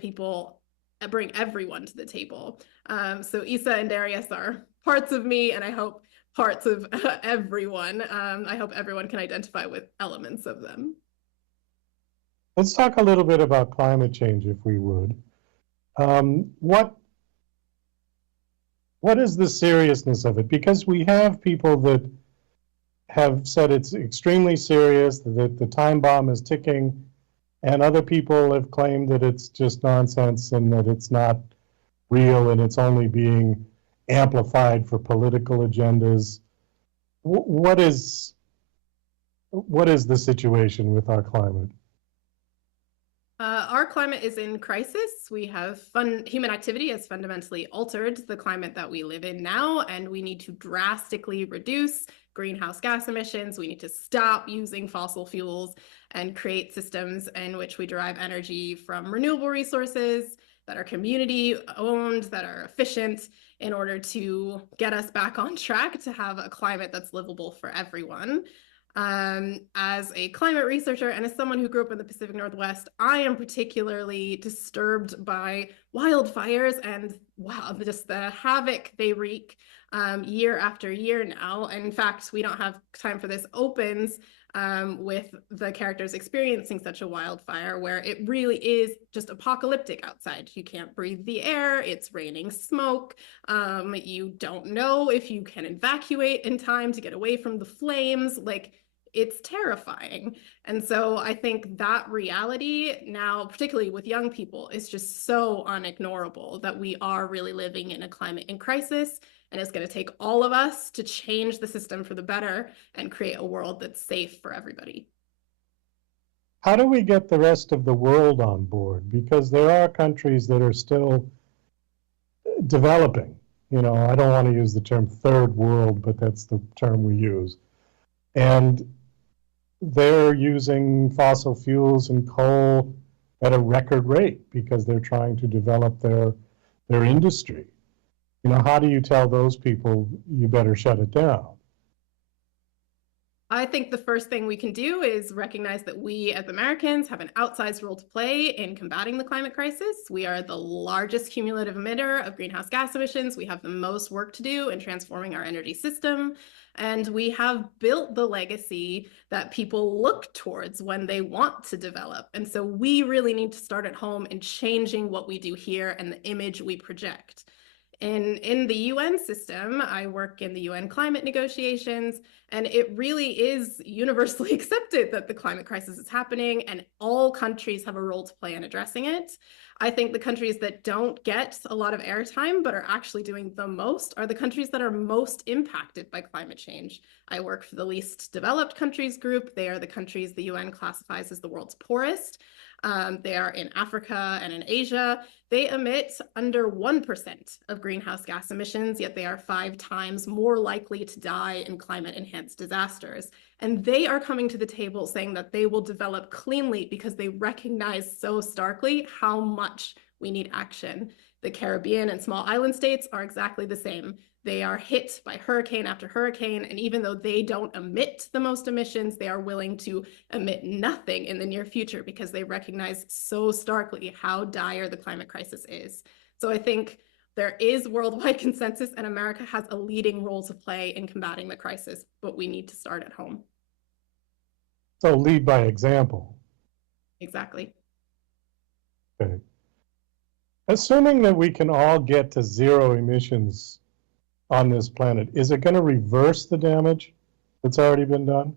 everyone to the table. So Issa and Darius are parts of me, and I hope parts of everyone. I hope everyone can identify with elements of them. Let's talk a little bit about climate change, if we would. What is the seriousness of it? Because we have people that have said it's extremely serious, that the time bomb is ticking, and other people have claimed that it's just nonsense and that it's not real and it's only being amplified for political agendas. What is the situation with our climate? Our climate is in crisis. We have human activity has fundamentally altered the climate that we live in now, and we need to drastically reduce greenhouse gas emissions. We need to stop using fossil fuels and create systems in which we derive energy from renewable resources that are community owned, that are efficient, in order to get us back on track to have a climate that's livable for everyone. As a climate researcher and as someone who grew up in the Pacific Northwest, I am particularly disturbed by wildfires and wow, just the havoc they wreak year after year now. And in fact, we don't have time for this, opens with the characters experiencing such a wildfire where it really is just apocalyptic outside. You can't breathe the air, it's raining smoke, you don't know if you can evacuate in time to get away from the flames. Like, it's terrifying. And so I think that reality now, particularly with young people, is just so unignorable that we are really living in a climate in crisis. And it's going to take all of us to change the system for the better and create a world that's safe for everybody. How do we get the rest of the world on board? Because there are countries that are still developing. You know, I don't want to use the term third world, but that's the term we use. And they're using fossil fuels and coal at a record rate because they're trying to develop their industry. You know, how do you tell those people you better shut it down? I think the first thing we can do is recognize that we as Americans have an outsized role to play in combating the climate crisis. We are the largest cumulative emitter of greenhouse gas emissions. We have the most work to do in transforming our energy system. And we have built the legacy that people look towards when they want to develop. And so we really need to start at home in changing what we do here and the image we project. In the UN system, I work in the UN climate negotiations, and it really is universally accepted that the climate crisis is happening and all countries have a role to play in addressing it. I think the countries that don't get a lot of airtime but are actually doing the most are the countries that are most impacted by climate change. I work for the least developed countries group. They are the countries the UN classifies as the world's poorest. They are in Africa and in Asia. They emit under 1% of greenhouse gas emissions, yet they are 5 times more likely to die in climate-enhanced disasters. And they are coming to the table saying that they will develop cleanly because they recognize so starkly how much we need action. The Caribbean and small island states are exactly the same. They are hit by hurricane after hurricane, and even though they don't emit the most emissions, they are willing to emit nothing in the near future because they recognize so starkly how dire the climate crisis is. So I think there is worldwide consensus, and America has a leading role to play in combating the crisis, but we need to start at home. So lead by example. Exactly. Okay. Assuming that we can all get to zero emissions on this planet, is it going to reverse the damage that's already been done?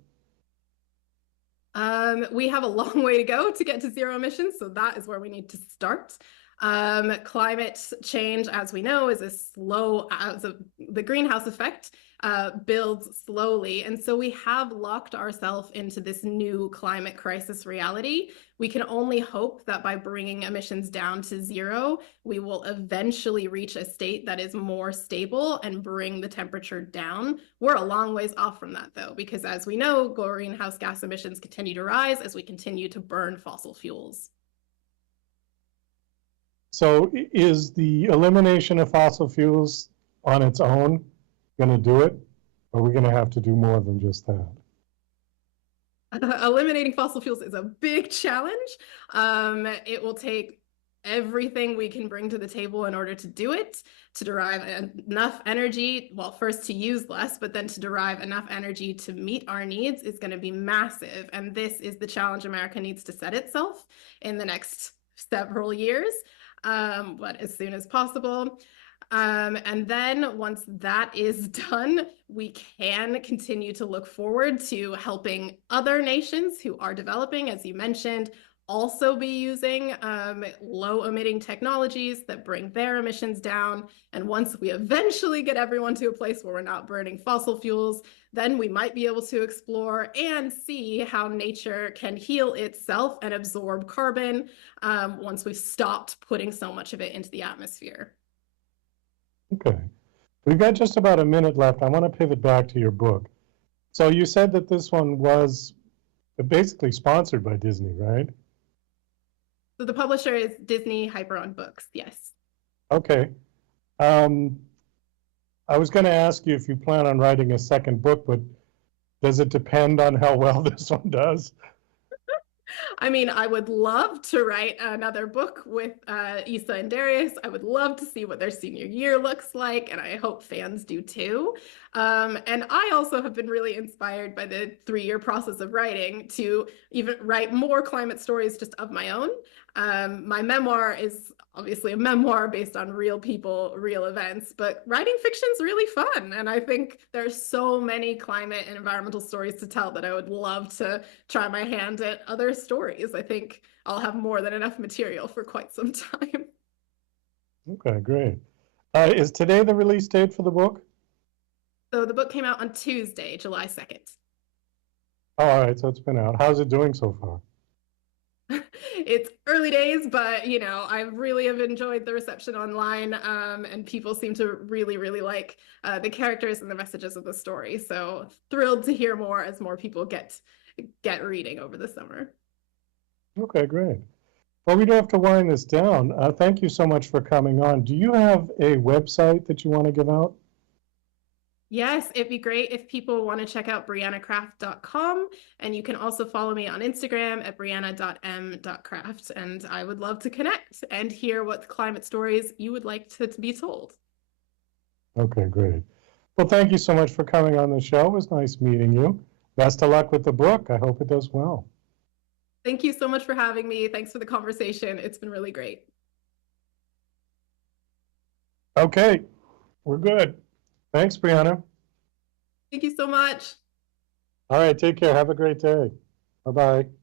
We have a long way to go to get to zero emissions, so that is where we need to start. Climate change, as we know, is the greenhouse effect builds slowly. And so we have locked ourselves into this new climate crisis reality. We can only hope that by bringing emissions down to zero, we will eventually reach a state that is more stable and bring the temperature down. We're a long ways off from that, though, because as we know, greenhouse gas emissions continue to rise as we continue to burn fossil fuels. So is the elimination of fossil fuels on its own going to do it? Or are we going to have to do more than just that? Eliminating fossil fuels is a big challenge. It will take everything we can bring to the table in order to do it, to derive enough energy, well, first to use less, but then to derive enough energy to meet our needs is going to be massive. And this is the challenge America needs to set itself in the next several years. But as soon as possible. And then once that is done, we can continue to look forward to helping other nations who are developing, as you mentioned, also be using low emitting technologies that bring their emissions down. And once we eventually get everyone to a place where we're not burning fossil fuels, then we might be able to explore and see how nature can heal itself and absorb carbon once we've stopped putting so much of it into the atmosphere. Okay. We've got just about a minute left. I want to pivot back to your book. So you said that this one was basically sponsored by Disney, right? So the publisher is Disney Hyperon Books, yes. Okay. I was going to ask you if you plan on writing a second book, but does it depend on how well this one does? I mean, I would love to write another book with Issa and Darius. I would love to see what their senior year looks like, and I hope fans do too. And I also have been really inspired by the 3-year process of writing to even write more climate stories just of my own. My memoir is obviously a memoir based on real people, real events, but writing fiction is really fun. And I think there's so many climate and environmental stories to tell that I would love to try my hand at other stories. I think I'll have more than enough material for quite some time. Okay, great. Is today the release date for the book? So the book came out on Tuesday, July 2nd. Oh, all right, so it's been out. How's it doing so far? It's early days, but you know, I really have enjoyed the reception online, and people seem to really, really like the characters and the messages of the story. So thrilled to hear more as more people get reading over the summer. Okay, great. Well, we don't have to wind this down. Thank you so much for coming on. Do you have a website that you want to give out? Yes, it'd be great if people want to check out briannacraft.com, and you can also follow me on Instagram at brianna.m.craft, and I would love to connect and hear what climate stories you would like to be told. Okay, great. Well, thank you so much for coming on the show. It was nice meeting you. Best of luck with the book. I hope it does well. Thank you so much for having me. Thanks for the conversation. It's been really great. Okay, we're good. Thanks, Brianna. Thank you so much. All right, take care. Have a great day. Bye-bye.